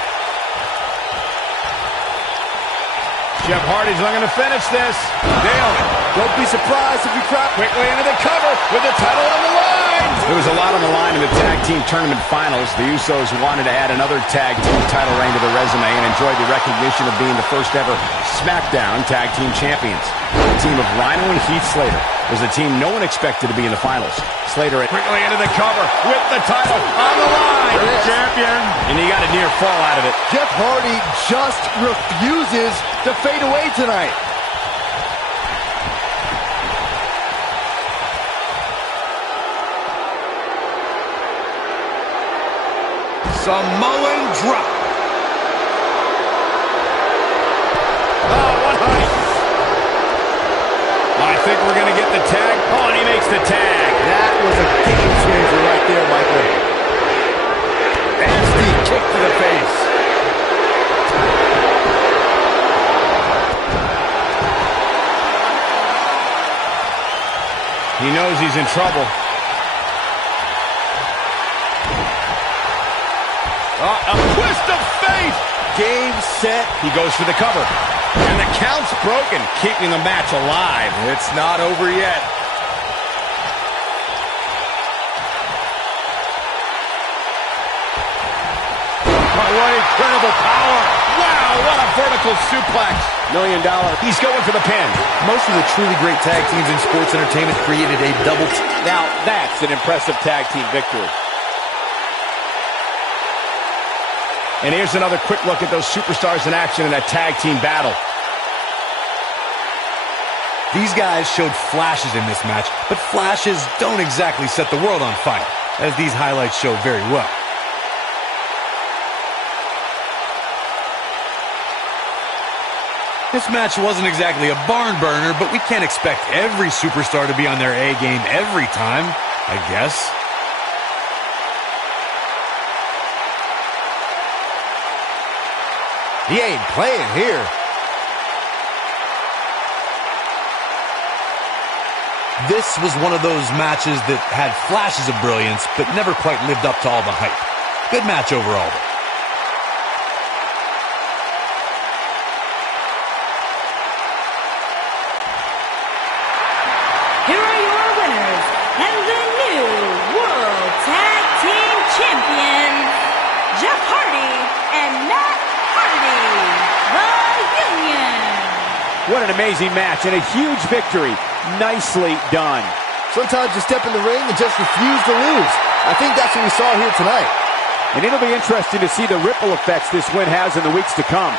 Jeff Hardy's looking to finish this. Nailed it. Don't be surprised if you drop Quickly into the cover with the title on the line. There was a lot on the line in the tag team tournament finals. The Usos wanted to add another tag team title reign to their resume and enjoy the recognition of being the first ever SmackDown Tag Team Champions. The team of Rhino and Heath Slater was a team no one expected to be in the finals. Slater quickly into the cover with the title on the line. Champion. And he got a near fall out of it. Jeff Hardy just refuses to fade away tonight. Samoan drop. Oh, what height. I think we're going to get the tag. Oh, and he makes the tag. That was a game changer right there, Michael. Nasty kick to the face. He knows he's in trouble. A twist of fate. Game, set. He goes for the cover. And the count's broken, keeping the match alive. It's not over yet. Oh, what incredible power. Wow, what a vertical suplex. $1 million. He's going for the pin. Most of the truly great tag teams in sports entertainment created a double. Now that's an impressive tag team victory. And here's another quick look at those superstars in action in that tag team battle. These guys showed flashes in this match, but flashes don't exactly set the world on fire, as these highlights show very well. This match wasn't exactly a barn burner, but we can't expect every superstar to be on their A game every time, I guess. He ain't playing here. This was one of those matches that had flashes of brilliance, but never quite lived up to all the hype. Good match overall, though. Here are your winners and the new World Tag Team Champions, Jeff Hardy and Matt Hardy, the Union. What an amazing match and a huge victory. Nicely done. Sometimes you step in the ring and just refuse to lose. I think that's what we saw here tonight. And it'll be interesting to see the ripple effects this win has in the weeks to come.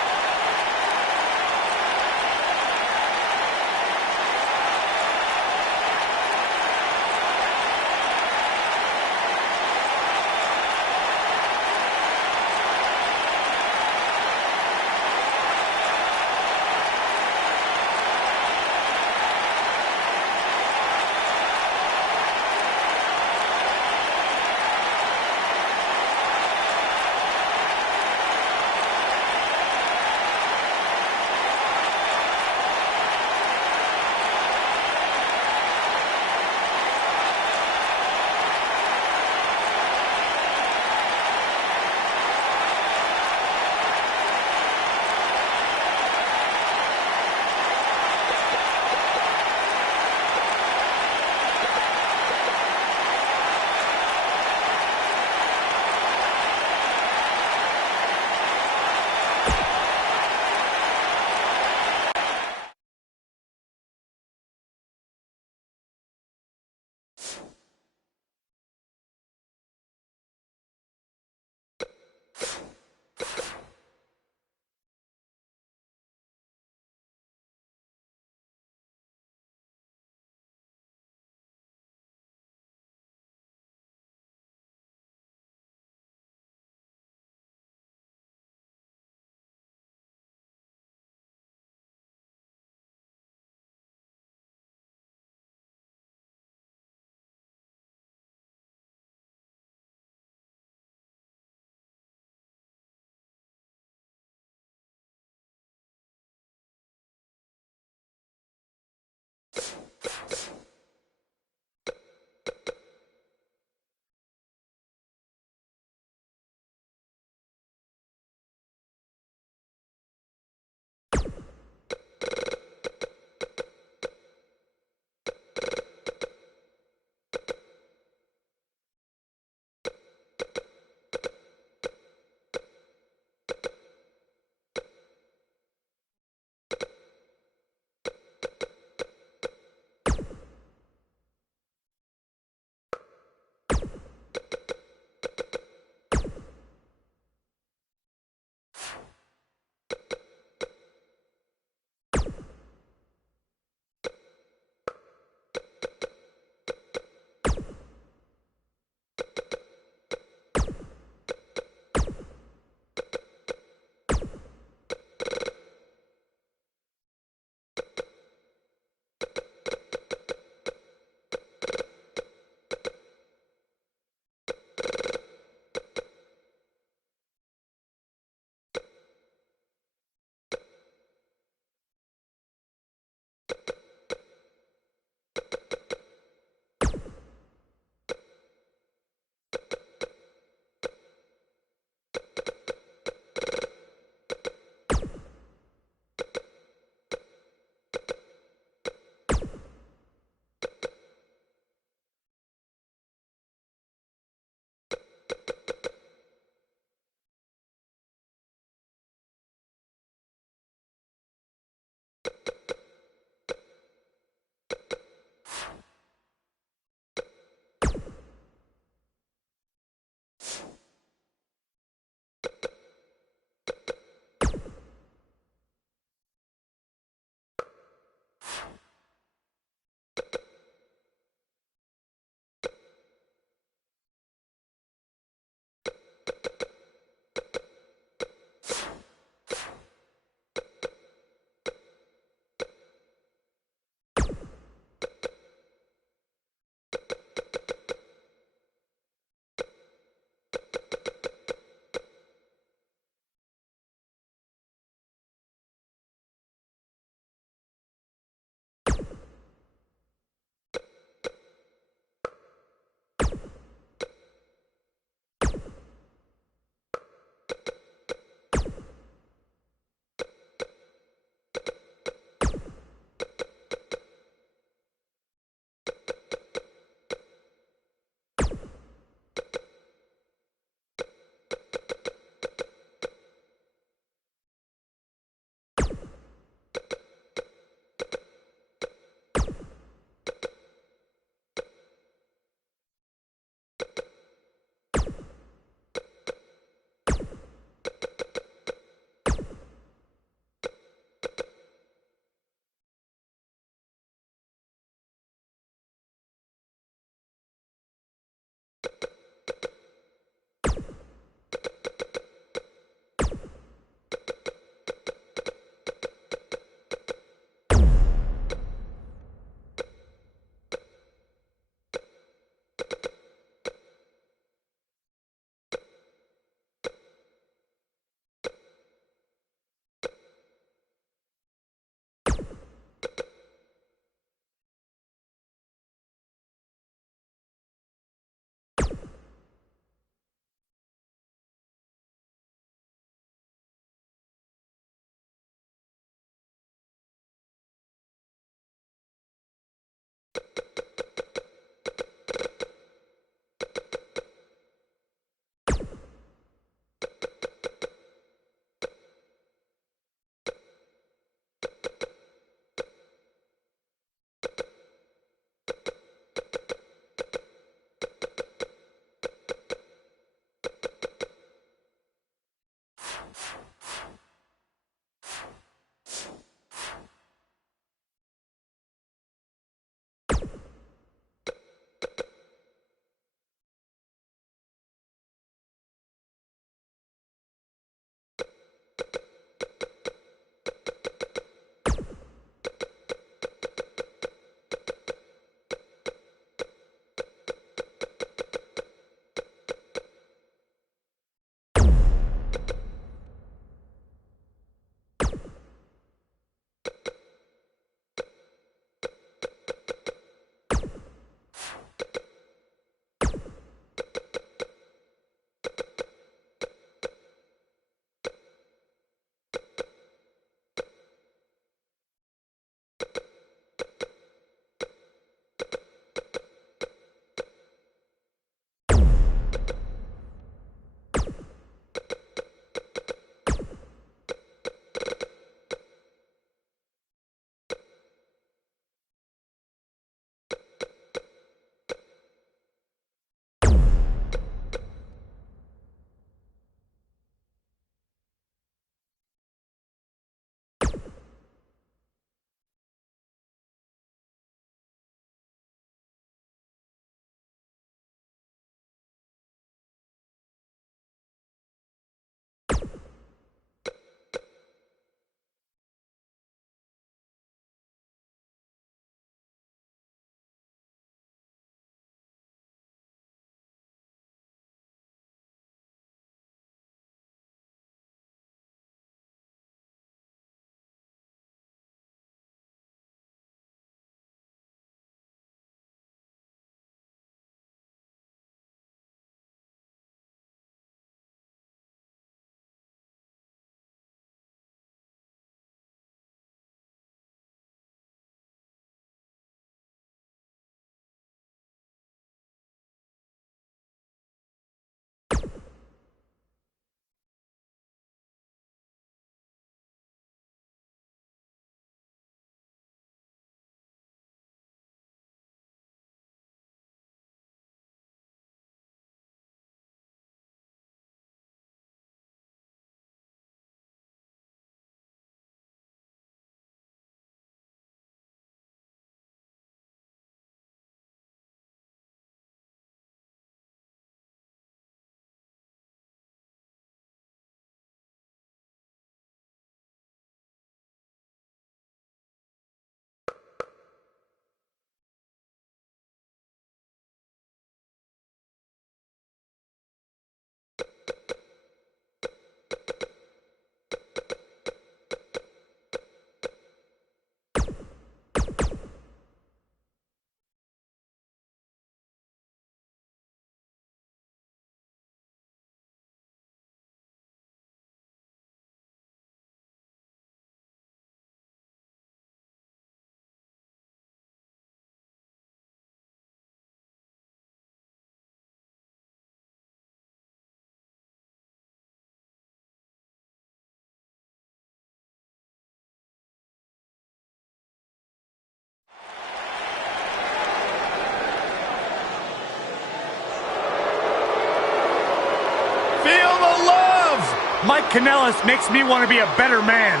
Mike Canellis makes me want to be a better man.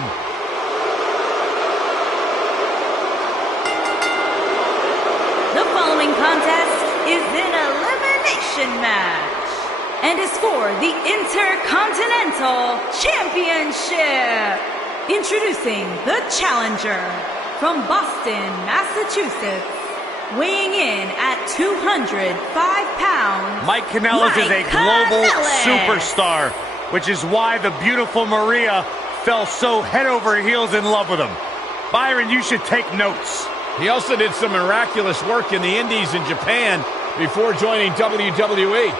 The following contest is an elimination match and is for the Intercontinental Championship. Introducing the challenger from Boston, Massachusetts, weighing in at 205 pounds. Mike Canellis is a global superstar, which is why the beautiful Maria fell so head over heels in love with him. Byron, you should take notes. He also did some miraculous work in the Indies and Japan before joining WWE.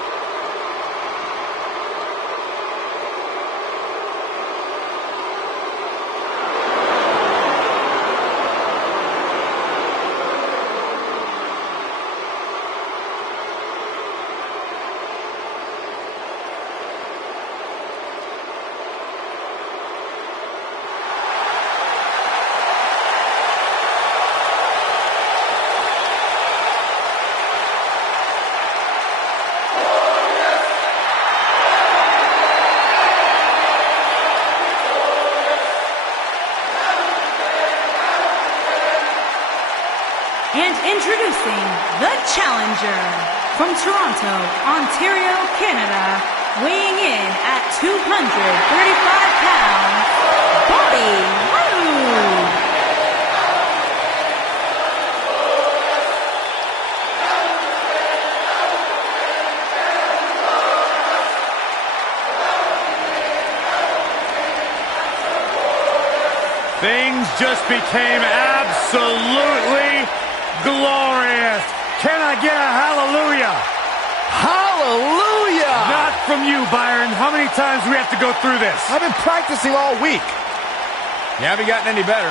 And introducing the challenger from Toronto, Ontario, Canada, weighing in at 235 pounds, Bobby Roode. Things just became absolutely glorious. Can I get a hallelujah? Hallelujah! Not from you, Byron. How many times do we have to go through this? I've been practicing all week. You haven't gotten any better.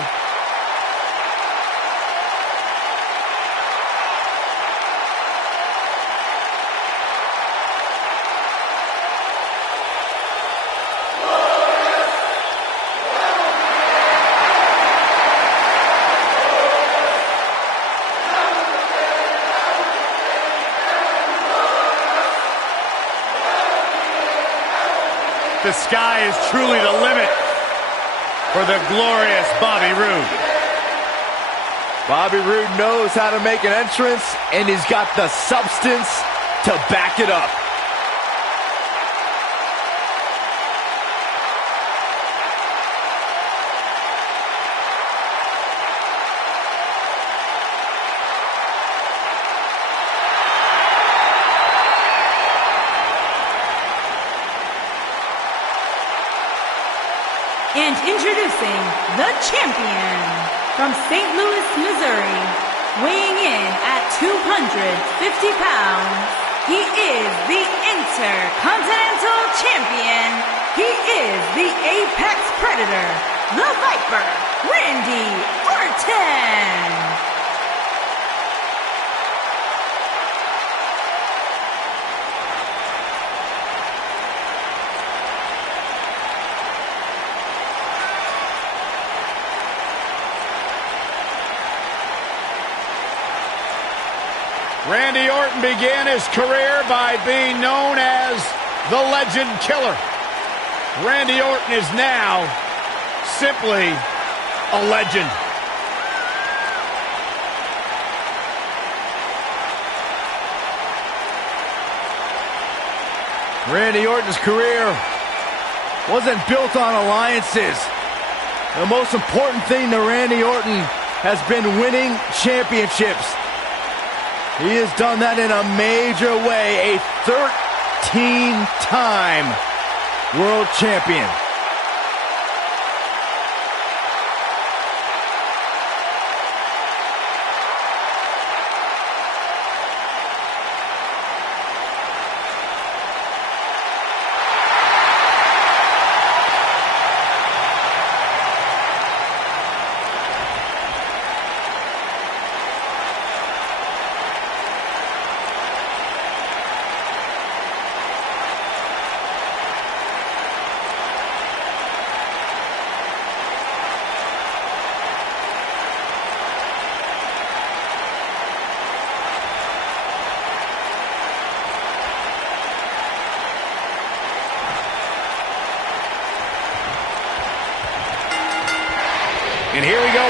The sky is truly the limit for the glorious Bobby Roode. Bobby Roode knows how to make an entrance, and he's got the substance to back it up. And introducing the champion from St. Louis, Missouri, weighing in at 250 pounds, he is the Intercontinental Champion. He is the Apex Predator, the Viper, Randy Orton. Randy Orton began his career by being known as the Legend Killer. Randy Orton is now simply a legend. Randy Orton's career wasn't built on alliances. The most important thing to Randy Orton has been winning championships. He has done that in a major way, a 13-time world champion.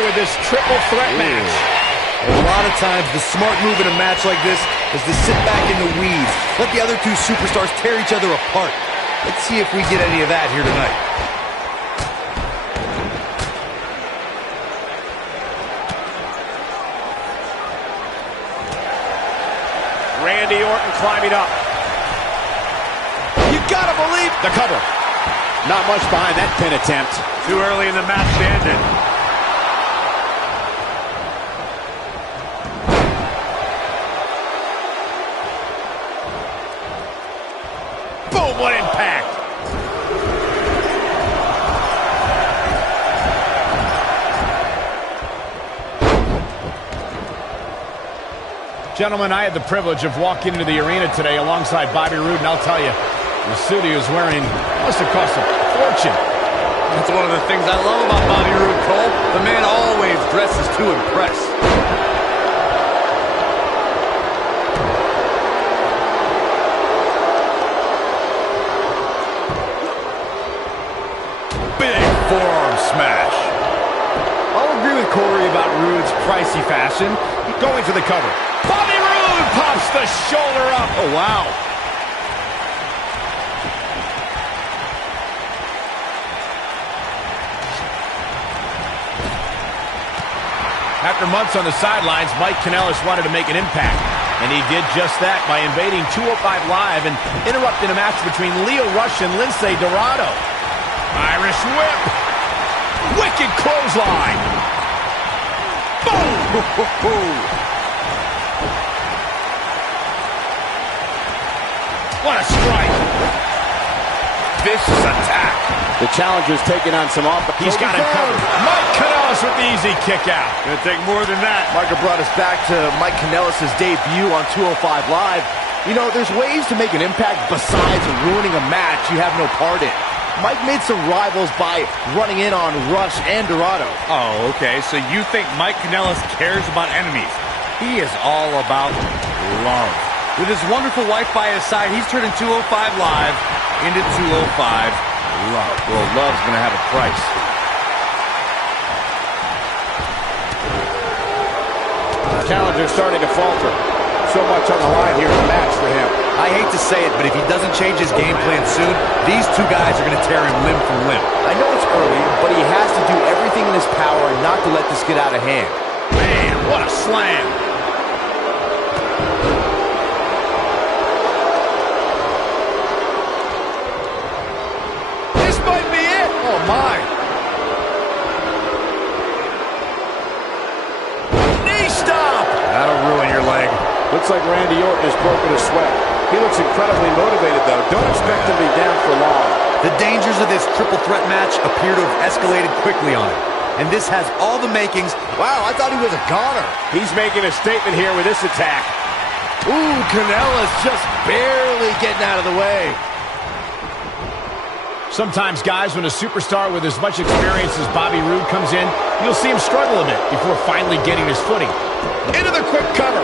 with this triple threat match. A lot of times, the smart move in a match like this is to sit back in the weeds. Let the other two superstars tear each other apart. Let's see if we get any of that here tonight. Randy Orton climbing up. You gotta believe the cover. Not much behind that pin attempt. Too early in the match to end it. Boom, what impact. Gentlemen, I had the privilege of walking into the arena today alongside Bobby Roode, and I'll tell you, the suit he was wearing must have cost a fortune. That's one of the things I love about Bobby Roode, Cole. The man always dresses to impress. Big forearm smash. I'll agree with Corey about Roode's pricey fashion. Going for the cover. Bobby Roode pops the shoulder up. Oh, wow. After months on the sidelines, Mike Candice wanted to make an impact. And he did just that by invading 205 Live and interrupting a match between Lio Rush and Lindsay Dorado. Irish whip. Wicked clothesline. Boom! What a strike. Vicious attack. The challenger's taking on some off. He's got it covered. Mike Candice with the easy kick out. Gonna take more than that. Marco brought us back to Mike Candice's debut on 205 Live. You know, there's ways to make an impact besides ruining a match you have no part in. Mike made some rivals by running in on Rush and Dorado. Oh, okay. So you think Mike Candice cares about enemies? He is all about love. With his wonderful wife by his side, he's turning 205 Live into 205 Love. Well, love's gonna have a price. Challenger's starting to falter. So much on the line here in the match for him. I hate to say it, but if he doesn't change his game plan soon, these two guys are going to tear him limb from limb. I know it's early, but he has to do everything in his power not to let this get out of hand. Man, what a slam. This might be it. Oh, my. Knee stop. That'll ruin your leg. Looks like Randy Orton has broken a sweat. He looks incredibly motivated, though. Don't expect him to be down for long. The dangers of this triple threat match appear to have escalated quickly on him. And this has all the makings. Wow, I thought he was a goner. He's making a statement here with this attack. Ooh, Candice just barely getting out of the way. Sometimes, guys, when a superstar with as much experience as Bobby Roode comes in, you'll see him struggle a bit before finally getting his footing. Into the quick cover.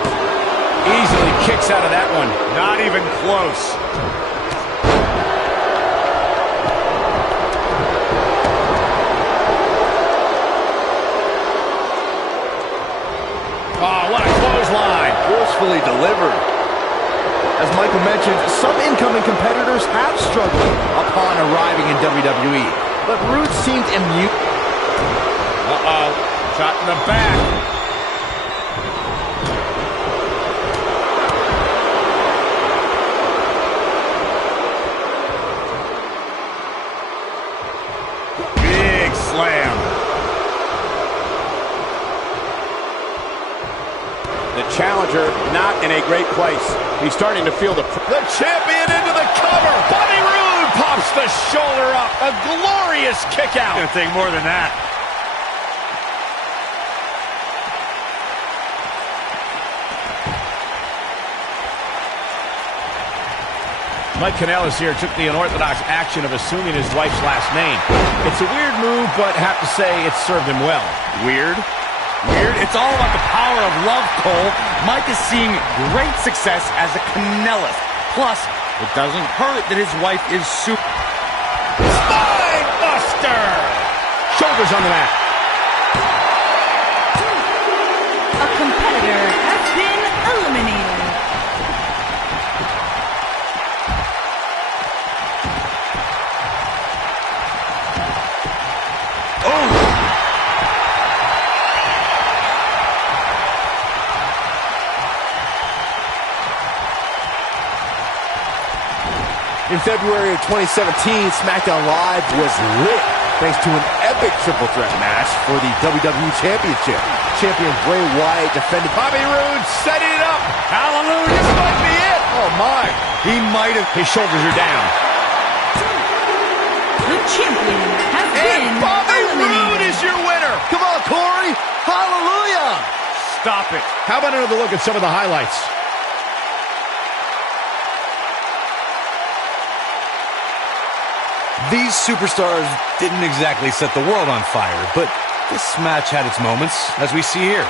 Easily kicks out of that one. Not even close. Oh, what a clothesline. Forcefully delivered. As Michael mentioned, some incoming competitors have struggled upon arriving in WWE, but Roode seemed immune. Uh-oh. Shot in the back. Big slam. The challenger not in a great place. He's starting to feel the champion into the cover. Bobby Roode pops the shoulder up. A glorious kick out. Gonna take more than that. Mike Candice here took the unorthodox action of assuming his wife's last name. It's a weird move, but have to say it served him well. Weird? Weird? It's all about the power of love, Cole. Mike is seeing great success as a Candice. Plus, it doesn't hurt that his wife is super... Spine buster! Shoulders on the mat. Kommentator has been eliminated. In February of 2017, SmackDown Live was lit thanks to an epic triple threat match for the WWE Championship. Champion Bray Wyatt defended Bobby Roode setting it up. Hallelujah. This might be it. Oh, my. He might have. His shoulders are down. The champion has been Bobby eliminated. Roode is your winner. Come on, Corey. Hallelujah. Stop it. How about another look at some of the highlights? These superstars didn't exactly set the world on fire, but this match had its moments, as we see here.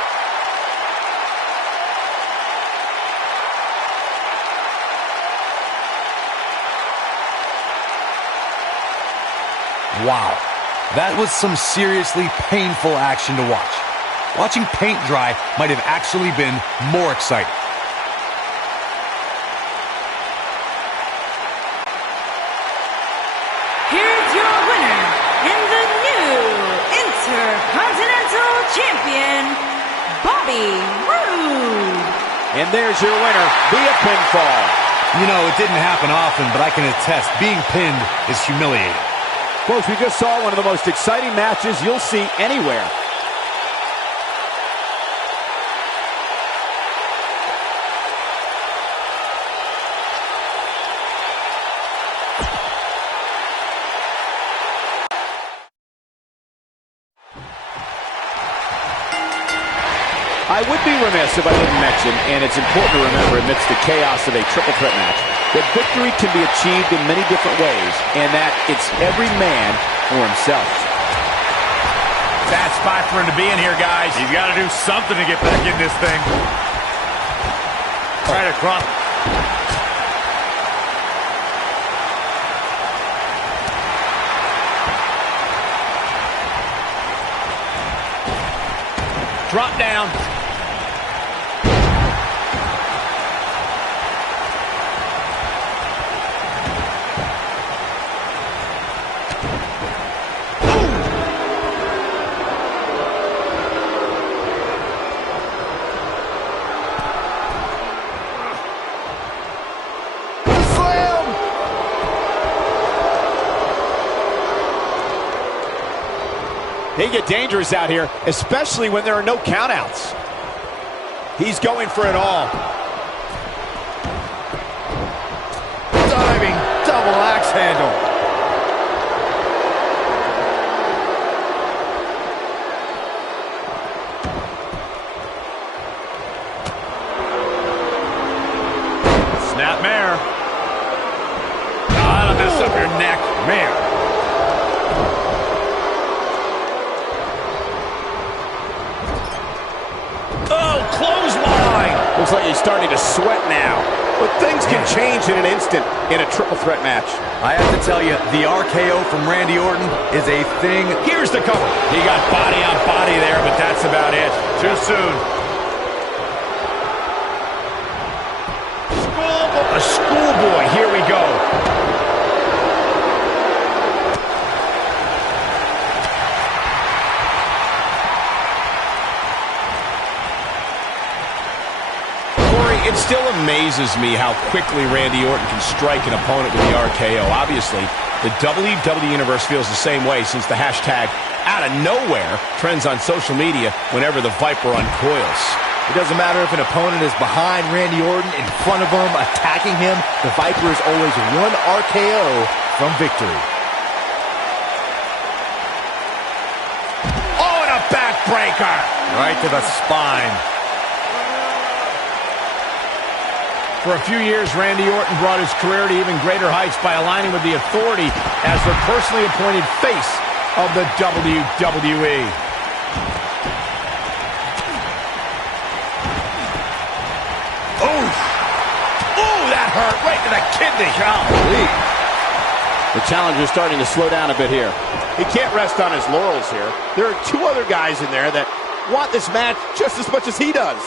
Wow, that was some seriously painful action to watch. Watching paint dry might have actually been more exciting. Here's your winner and the new Intercontinental Champion, Bobby Roode. And there's your winner via pinfall. You know, it didn't happen often, but I can attest, being pinned is humiliating. Folks, we just saw one of the most exciting matches you'll see anywhere. I would be remiss if I didn't mention, and it's important to remember amidst the chaos of a triple threat match, that victory can be achieved in many different ways, and that it's every man for himself. Bad spot for him to be in here, guys. He's got to do something to get back in this thing. Try to cross. Drop down. They get dangerous out here, especially when there are no countouts. He's going for it all. Diving double axe handle. Snapmare. That'll mess up your neck. Mare. Looks like he's starting to sweat now. But things can change in an instant in a triple threat match. I have to tell you, the RKO from Randy Orton is a thing. Here's the cover. He got body on body there, but that's about it. Too soon. A schoolboy. Here we go. It still amazes me how quickly Randy Orton can strike an opponent with the RKO. Obviously, the WWE Universe feels the same way since the hashtag out of nowhere trends on social media whenever the Viper uncoils. It doesn't matter if an opponent is behind Randy Orton, in front of him, attacking him. The Viper is always one RKO from victory. Oh, and a backbreaker. Right to the spine. For a few years, Randy Orton brought his career to even greater heights by aligning with the Authority as their personally appointed face of the WWE. Oh, that hurt right to the kidney. Golly. The challenger's starting to slow down a bit here. He can't rest on his laurels here. There are two other guys in there that want this match just as much as he does.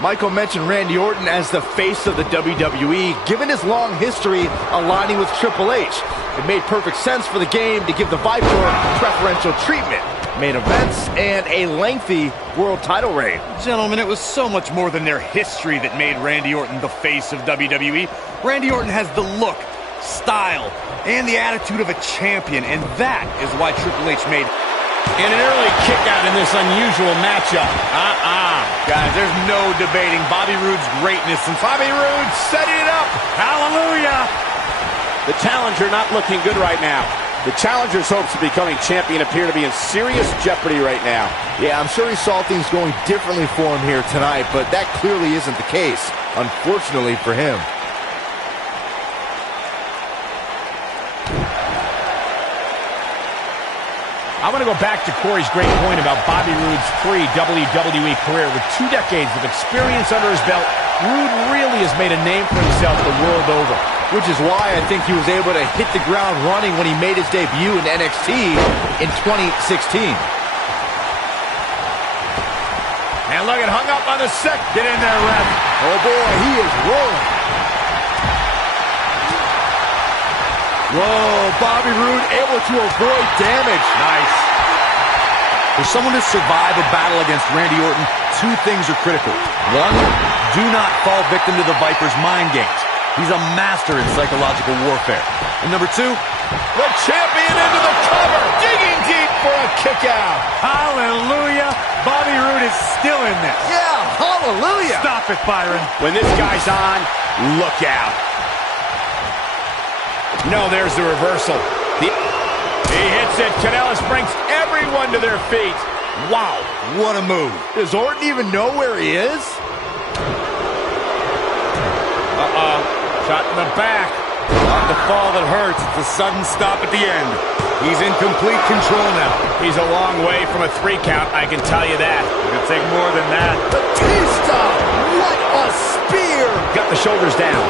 Michael mentioned Randy Orton as the face of the WWE, given his long history aligning with Triple H. It made perfect sense for the game to give the Viper preferential treatment, main events, and a lengthy world title reign. Gentlemen, it was so much more than their history that made Randy Orton the face of WWE. Randy Orton has the look, style, and the attitude of a champion, and that is why Triple H made And an early kick out in this unusual matchup. Guys, there's no debating Bobby Roode's greatness since Bobby Roode setting it up. Hallelujah! The challenger not looking good right now. The challenger's hopes of becoming champion appear to be in serious jeopardy right now. Yeah, I'm sure he saw things going differently for him here tonight, but that clearly isn't the case, unfortunately for him. I want to go back to Corey's great point about Bobby Roode's pre-WWE career. With 2 decades of experience under his belt, Roode really has made a name for himself the world over. Which is why I think he was able to hit the ground running when he made his debut in NXT in 2016. And Logan hung up on the sec. Get in there, ref. Oh boy, he is rolling. Whoa, Bobby Roode able to avoid damage. Nice. For someone to survive a battle against Randy Orton, 2 things are critical. 1, do not fall victim to the Viper's mind games. He's a master in psychological warfare. And number 2, the champion into the cover, digging deep for a kick out. Hallelujah! Bobby Roode is still in this. Yeah, hallelujah. Stop it, Byron. When this guy's on, look out. No, there's the reversal. He hits it. Candice brings everyone to their feet. wow, what a move. Does Orton even know where he is? Shot in the back. Not the fall that hurts, it's a sudden stop at the end. He's in complete control now. He's a long way from a 3 count, I can tell you that. It'll take more than that. Batista! What a spear! Got the shoulders down.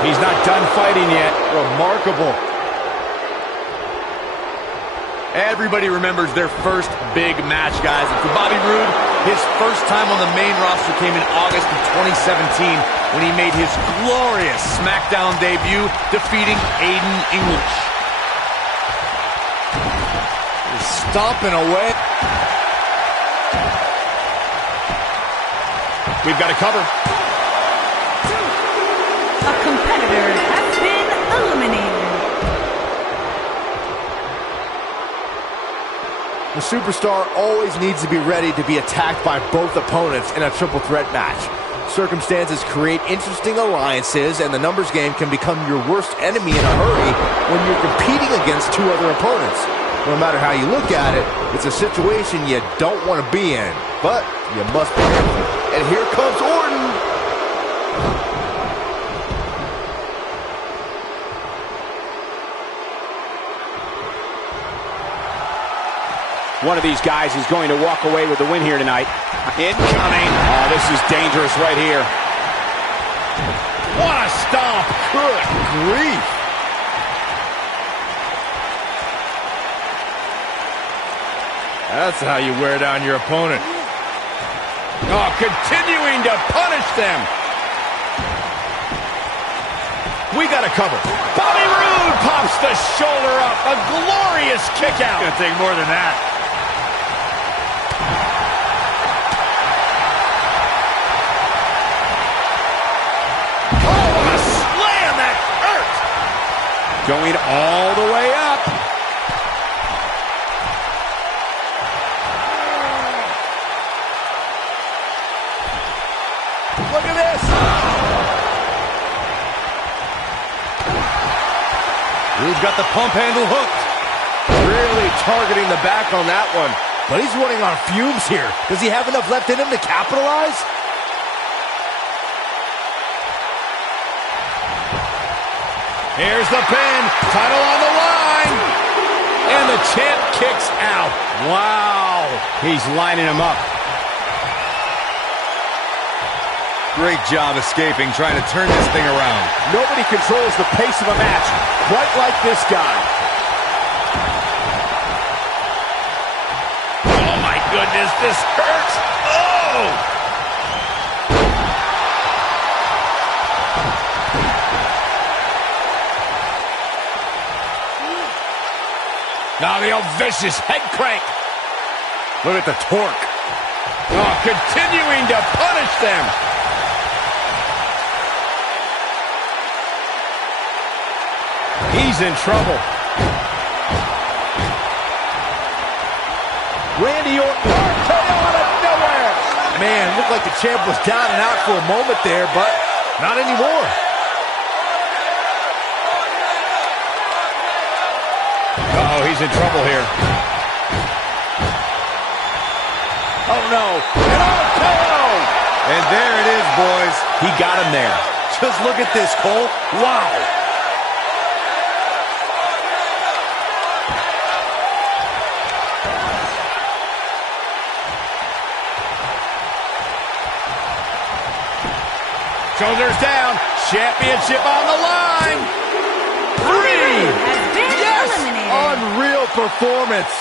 He's not done fighting yet. Remarkable. Everybody remembers their first big match, guys. And for Bobby Roode, his first time on the main roster came in August of 2017 when he made his glorious SmackDown debut, defeating Aiden English. He's stomping away. We've got a cover. A competitor has been eliminated. The superstar always needs to be ready to be attacked by both opponents in a triple threat match. Circumstances create interesting alliances, and the numbers game can become your worst enemy in a hurry when you're competing against 2 other opponents. No matter how you look at it, it's a situation you don't want to be in, but you must be careful. And here comes Orton. One of these guys is going to walk away with the win here tonight. Incoming. Oh, this is dangerous right here. What a stomp. Good grief. That's how you wear down your opponent. Oh, continuing to punish them. We got a cover. Bobby Roode pops the shoulder up. A glorious kick out. It's gonna take more than that. Going all the way up. Look at this. Roode's got the pump handle hooked. Really targeting the back on that one. But he's running on fumes here. Does he have enough left in him to capitalize? Here's the pin. Title on the line. And the champ kicks out. Wow. He's lining him up. Great job escaping, trying to turn this thing around. Nobody controls the pace of a match quite like this guy. Oh, my goodness. This hurts. Oh! Now the old vicious head crank. Look at the torque. Oh, continuing to punish them. He's in trouble. Randy Orton, RKO out of nowhere. Man, looked like the champ was down and out for a moment there, but not anymore. Uh-oh, he's in trouble here. Oh, no. An RKO. And there it is, boys. He got him there. Just look at this, Cole. Wow. Shoulders down. Championship on the line. 3. Has been eliminated. Unreal performance.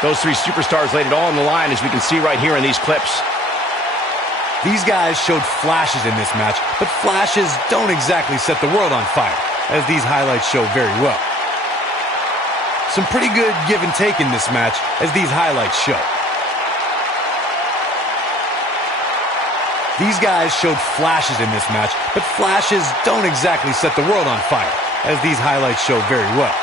Those 3 superstars laid it all on the line, as we can see right here in these clips. These guys showed flashes in this match, but flashes don't exactly set the world on fire, as these highlights show very well. Some pretty good give and take in this match, as these highlights show. These guys showed flashes in this match, but flashes don't exactly set the world on fire, as these highlights show very well.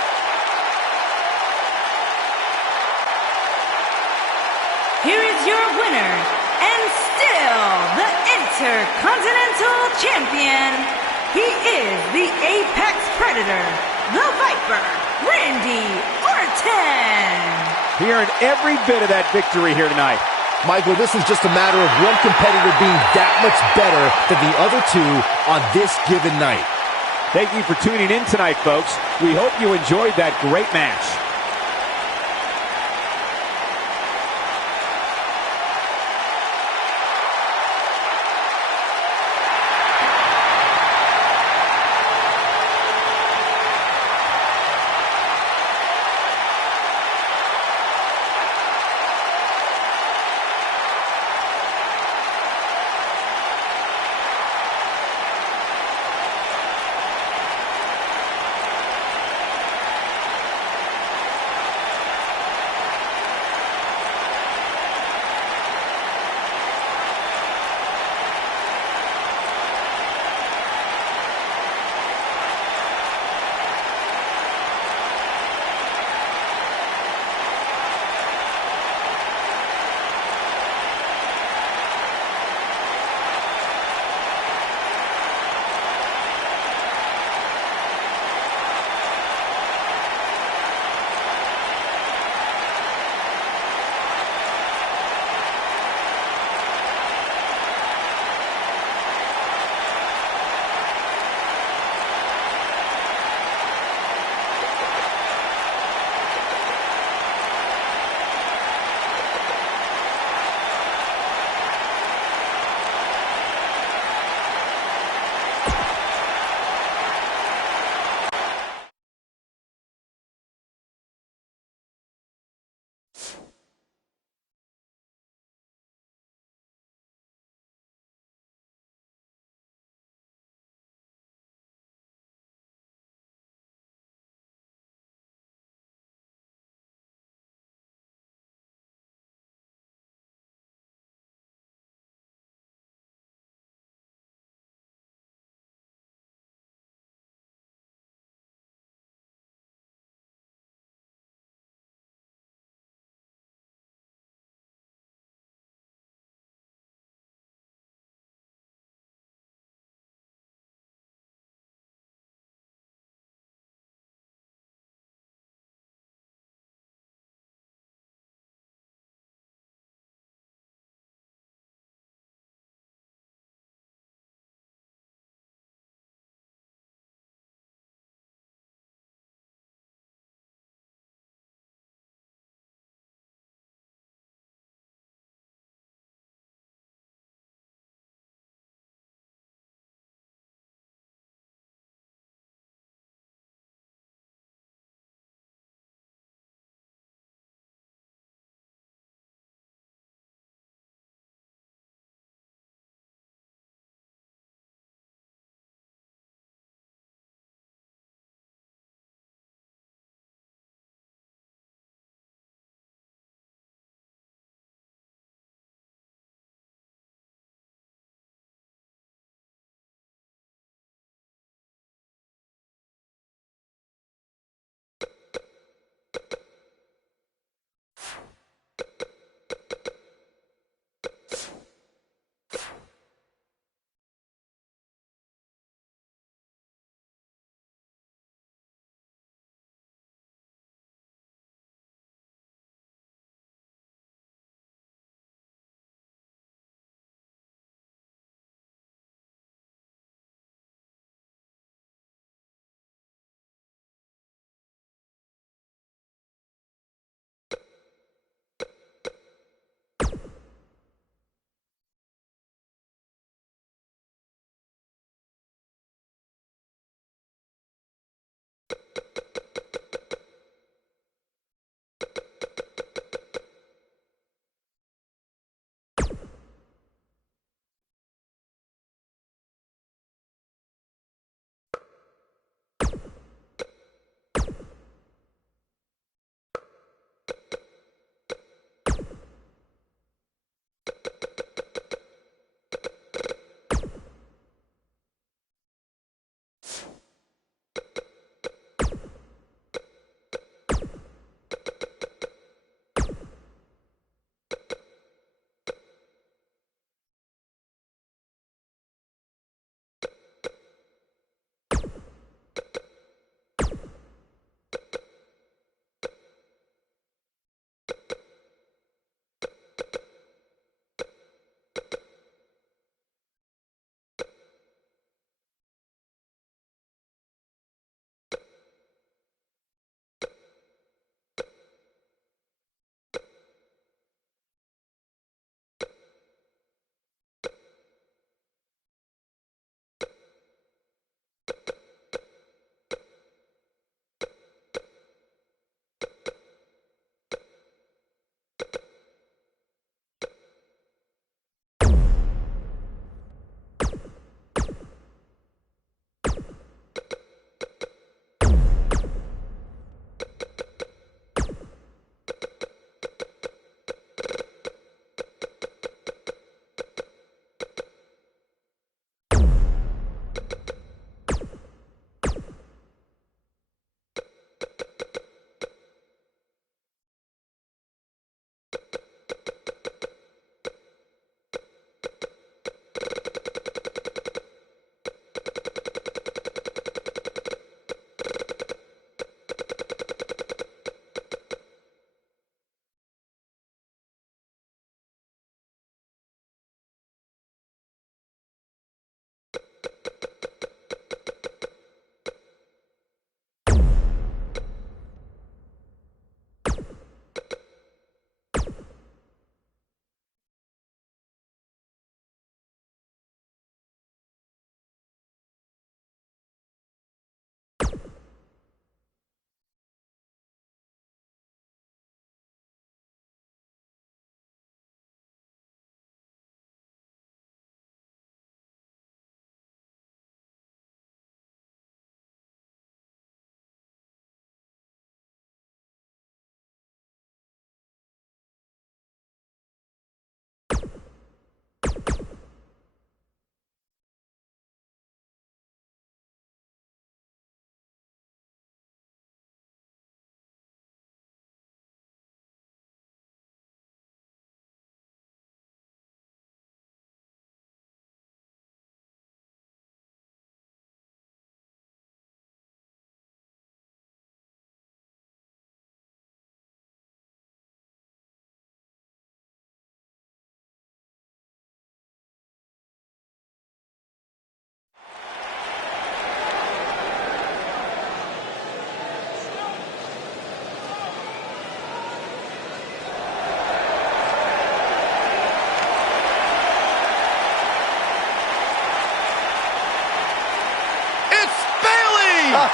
Here is your winner, and still the Intercontinental Champion. He is the Apex Predator, the Viper, Randy Orton. He earned every bit of that victory here tonight. Michael, this was just a matter of one competitor being that much better than the other 2 on this given night. Thank you for tuning in tonight, folks. We hope you enjoyed that great match.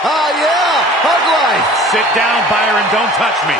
Yeah, hug life. Sit down, Byron. Don't touch me.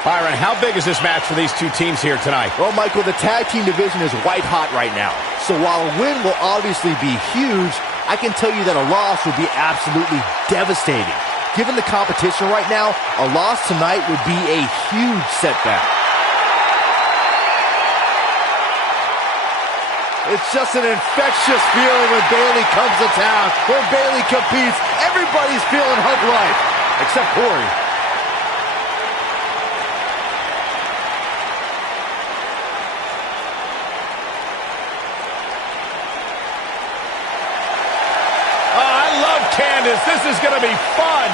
Byron, how big is this match for these two teams here tonight? Well, Michael, the tag team division is white hot right now. So while a win will obviously be huge, I can tell you that a loss would be absolutely devastating. Given the competition right now, a loss tonight would be a huge setback. It's just an infectious feeling when Bayley comes to town. When Bayley competes, everybody's feeling hug life, except Corey. Candice, this is going to be fun.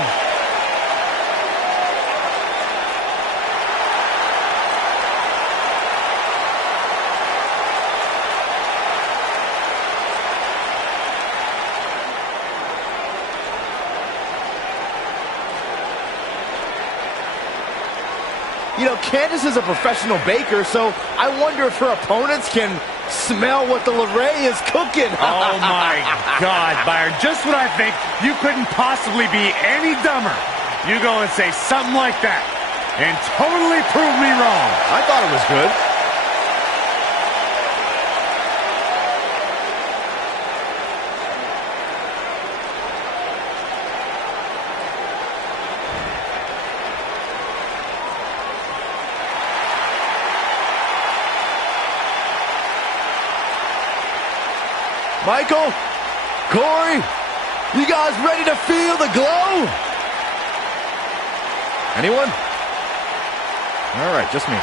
You know, Candice is a professional baker, so I wonder if her opponents can smell what the LeRae is cooking. Oh, my God, Byron. Just when I think you couldn't possibly be any dumber, you go and say something like that and totally prove me wrong. I thought it was good. Michael, Corey, you guys ready to feel the glow? Anyone? All right, just me.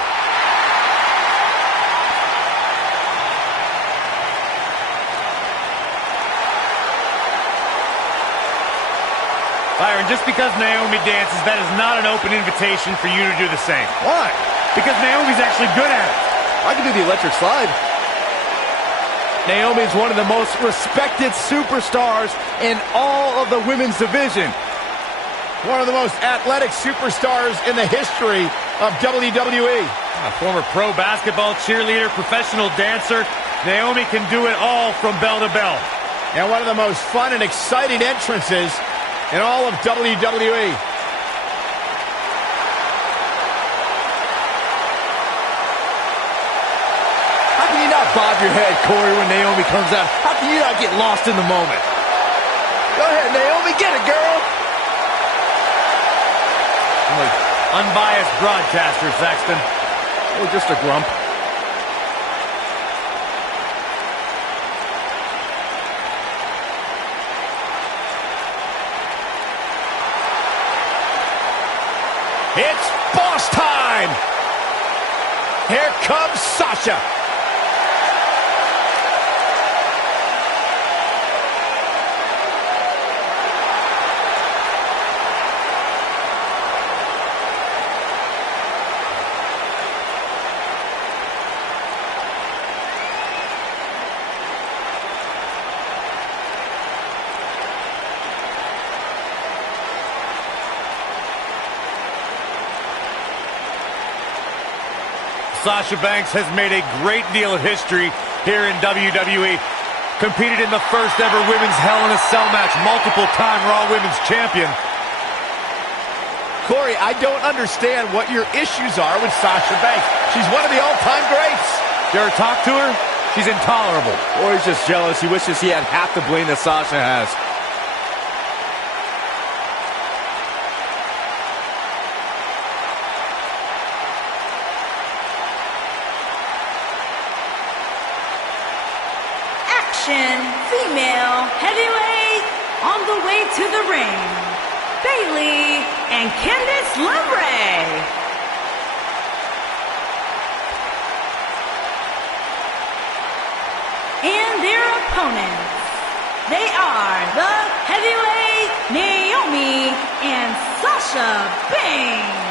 Byron, just because Naomi dances, that is not an open invitation for you to do the same. Why? Because Naomi's actually good at it. I can do the electric slide. Naomi is one of the most respected superstars in all of the women's division. One of the most athletic superstars in the history of WWE. A former pro basketball cheerleader, professional dancer, Naomi can do it all from bell to bell. And one of the most fun and exciting entrances in all of WWE. Bob your head, Corey, when Naomi comes out. How can you not get lost in the moment? Go ahead, Naomi, get it, girl. I'm an unbiased broadcaster, Saxton. Oh, just a grump. It's boss time. Here comes Sascha. Sasha Banks has made a great deal of history here in WWE. Competed in the first ever women's Hell in a Cell match, multiple-time Raw Women's Champion. Corey, I don't understand what your issues are with Sasha Banks. She's one of the all-time greats. You ever talk to her? She's intolerable. Or he's just jealous. He wishes he had half the bling that Sasha has. Female heavyweight on the way to the ring, Bayley and Candice LeRae. And their opponents, they are the heavyweight Naomi and Sasha Banks.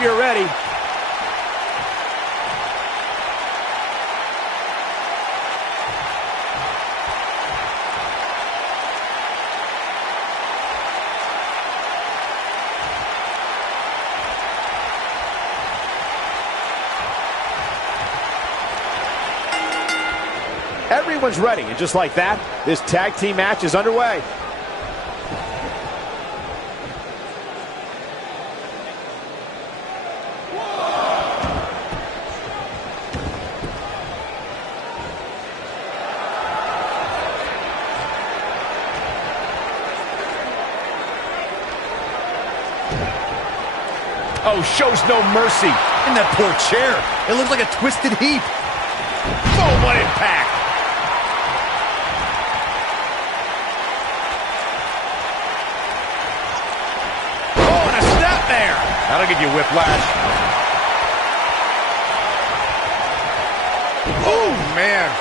you're ready. Everyone's ready, and just like that, this tag team match is underway. Oh, shows no mercy. In that poor chair. It looks like a twisted heap. Oh, what impact. Oh, and a step there. That'll give you whiplash. Oh, man.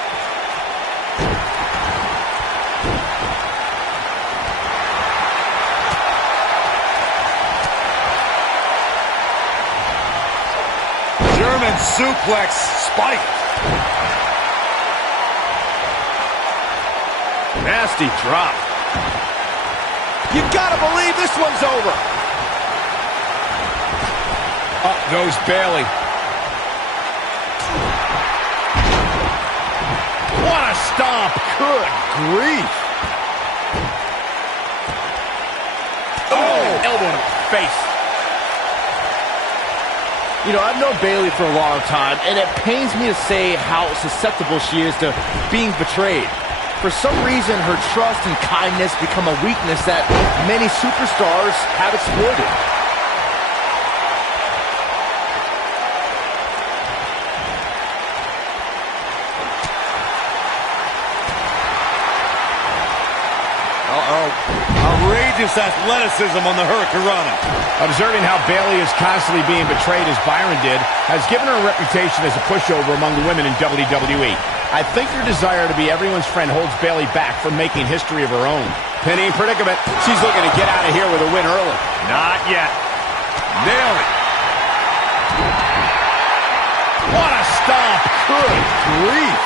German suplex spike. Nasty drop. You gotta believe this one's over. Up goes Bayley. What a stomp. Good grief. Oh, elbow to the face. You know, I've known Bayley for a long time, and it pains me to say how susceptible she is to being betrayed. For some reason, her trust and kindness become a weakness that many superstars have exploited. Outrageous athleticism on the Hurricanrana. Observing how Bayley is constantly being betrayed as Byron did has given her a reputation as a pushover among the women in WWE. I think her desire to be everyone's friend holds Bayley back from making history of her own. Pinning predicament. She's looking to get out of here with a win early. Not yet. Nailed it. What a stomp. Good grief.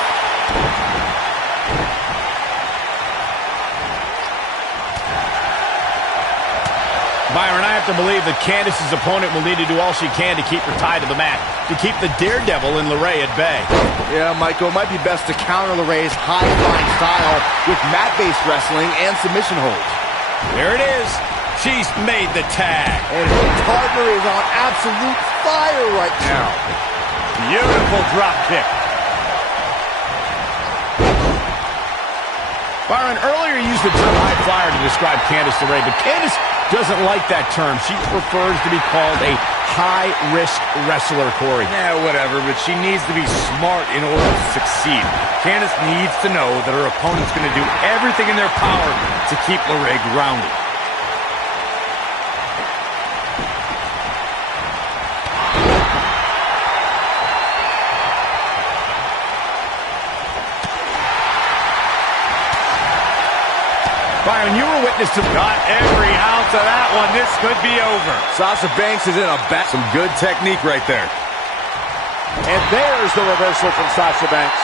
Byron, I have to believe that Candice's opponent will need to do all she can to keep her tied to the mat, to keep the daredevil in LeRae at bay. Yeah, Michael, it might be best to counter LeRae's high-flying style with mat-based wrestling and submission holds. There it is. She's made the tag. And her partner is on absolute fire right now. Beautiful drop kick. Byron, earlier you used the term high flyer to describe Candice LeRae, but Candice doesn't like that term. She prefers to be called a high-risk wrestler, Corey. Yeah, whatever, but she needs to be smart in order to succeed. Candice needs to know that her opponent's going to do everything in their power to keep LeRae grounded. Byron, you were witness to Got every ounce of that one. This could be over. Sasha Banks is in a bat. Some good technique right there. And there's the reversal from Sasha Banks.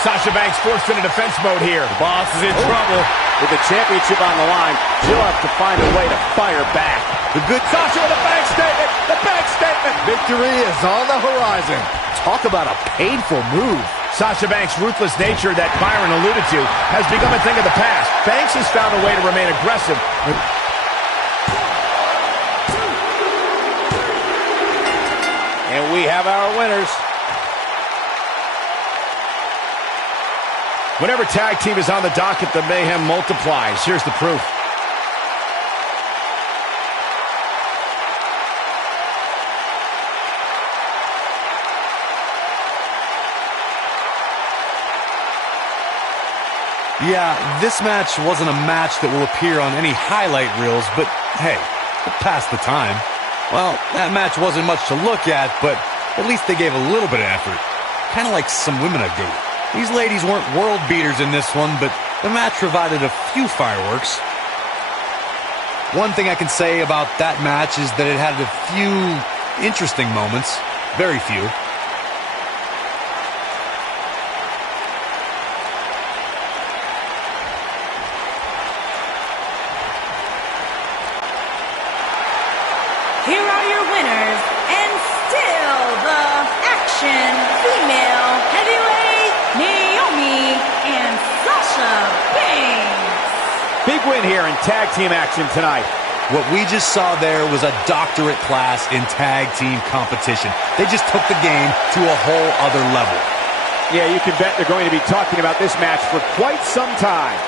Sasha Banks forced into defense mode here. The boss is in trouble. With the championship on the line, she'll have to find a way to fire back. The good Sasha with a bank statement. The bank statement. Victory is on the horizon. Talk about a painful move. Sasha Banks' ruthless nature that Byron alluded to has become a thing of the past. Banks has found a way to remain aggressive. And we have our winners. Whenever tag team is on the docket, the mayhem multiplies. Here's the proof. Yeah, this match wasn't a match that will appear on any highlight reels, but hey, it passed the time. Well, that match wasn't much to look at, but at least they gave a little bit of effort. Kind of like some women I've dated. These ladies weren't world beaters in this one, but the match provided a few fireworks. One thing I can say about that match is that it had a few interesting moments. Very few. Here are your winners, and still the action female heavyweight, Naomi and Sascha Banks. Big win here in tag team action tonight. What we just saw there was a doctorate class in tag team competition. They just took the game to a whole other level. Yeah, you can bet they're going to be talking about this match for quite some time.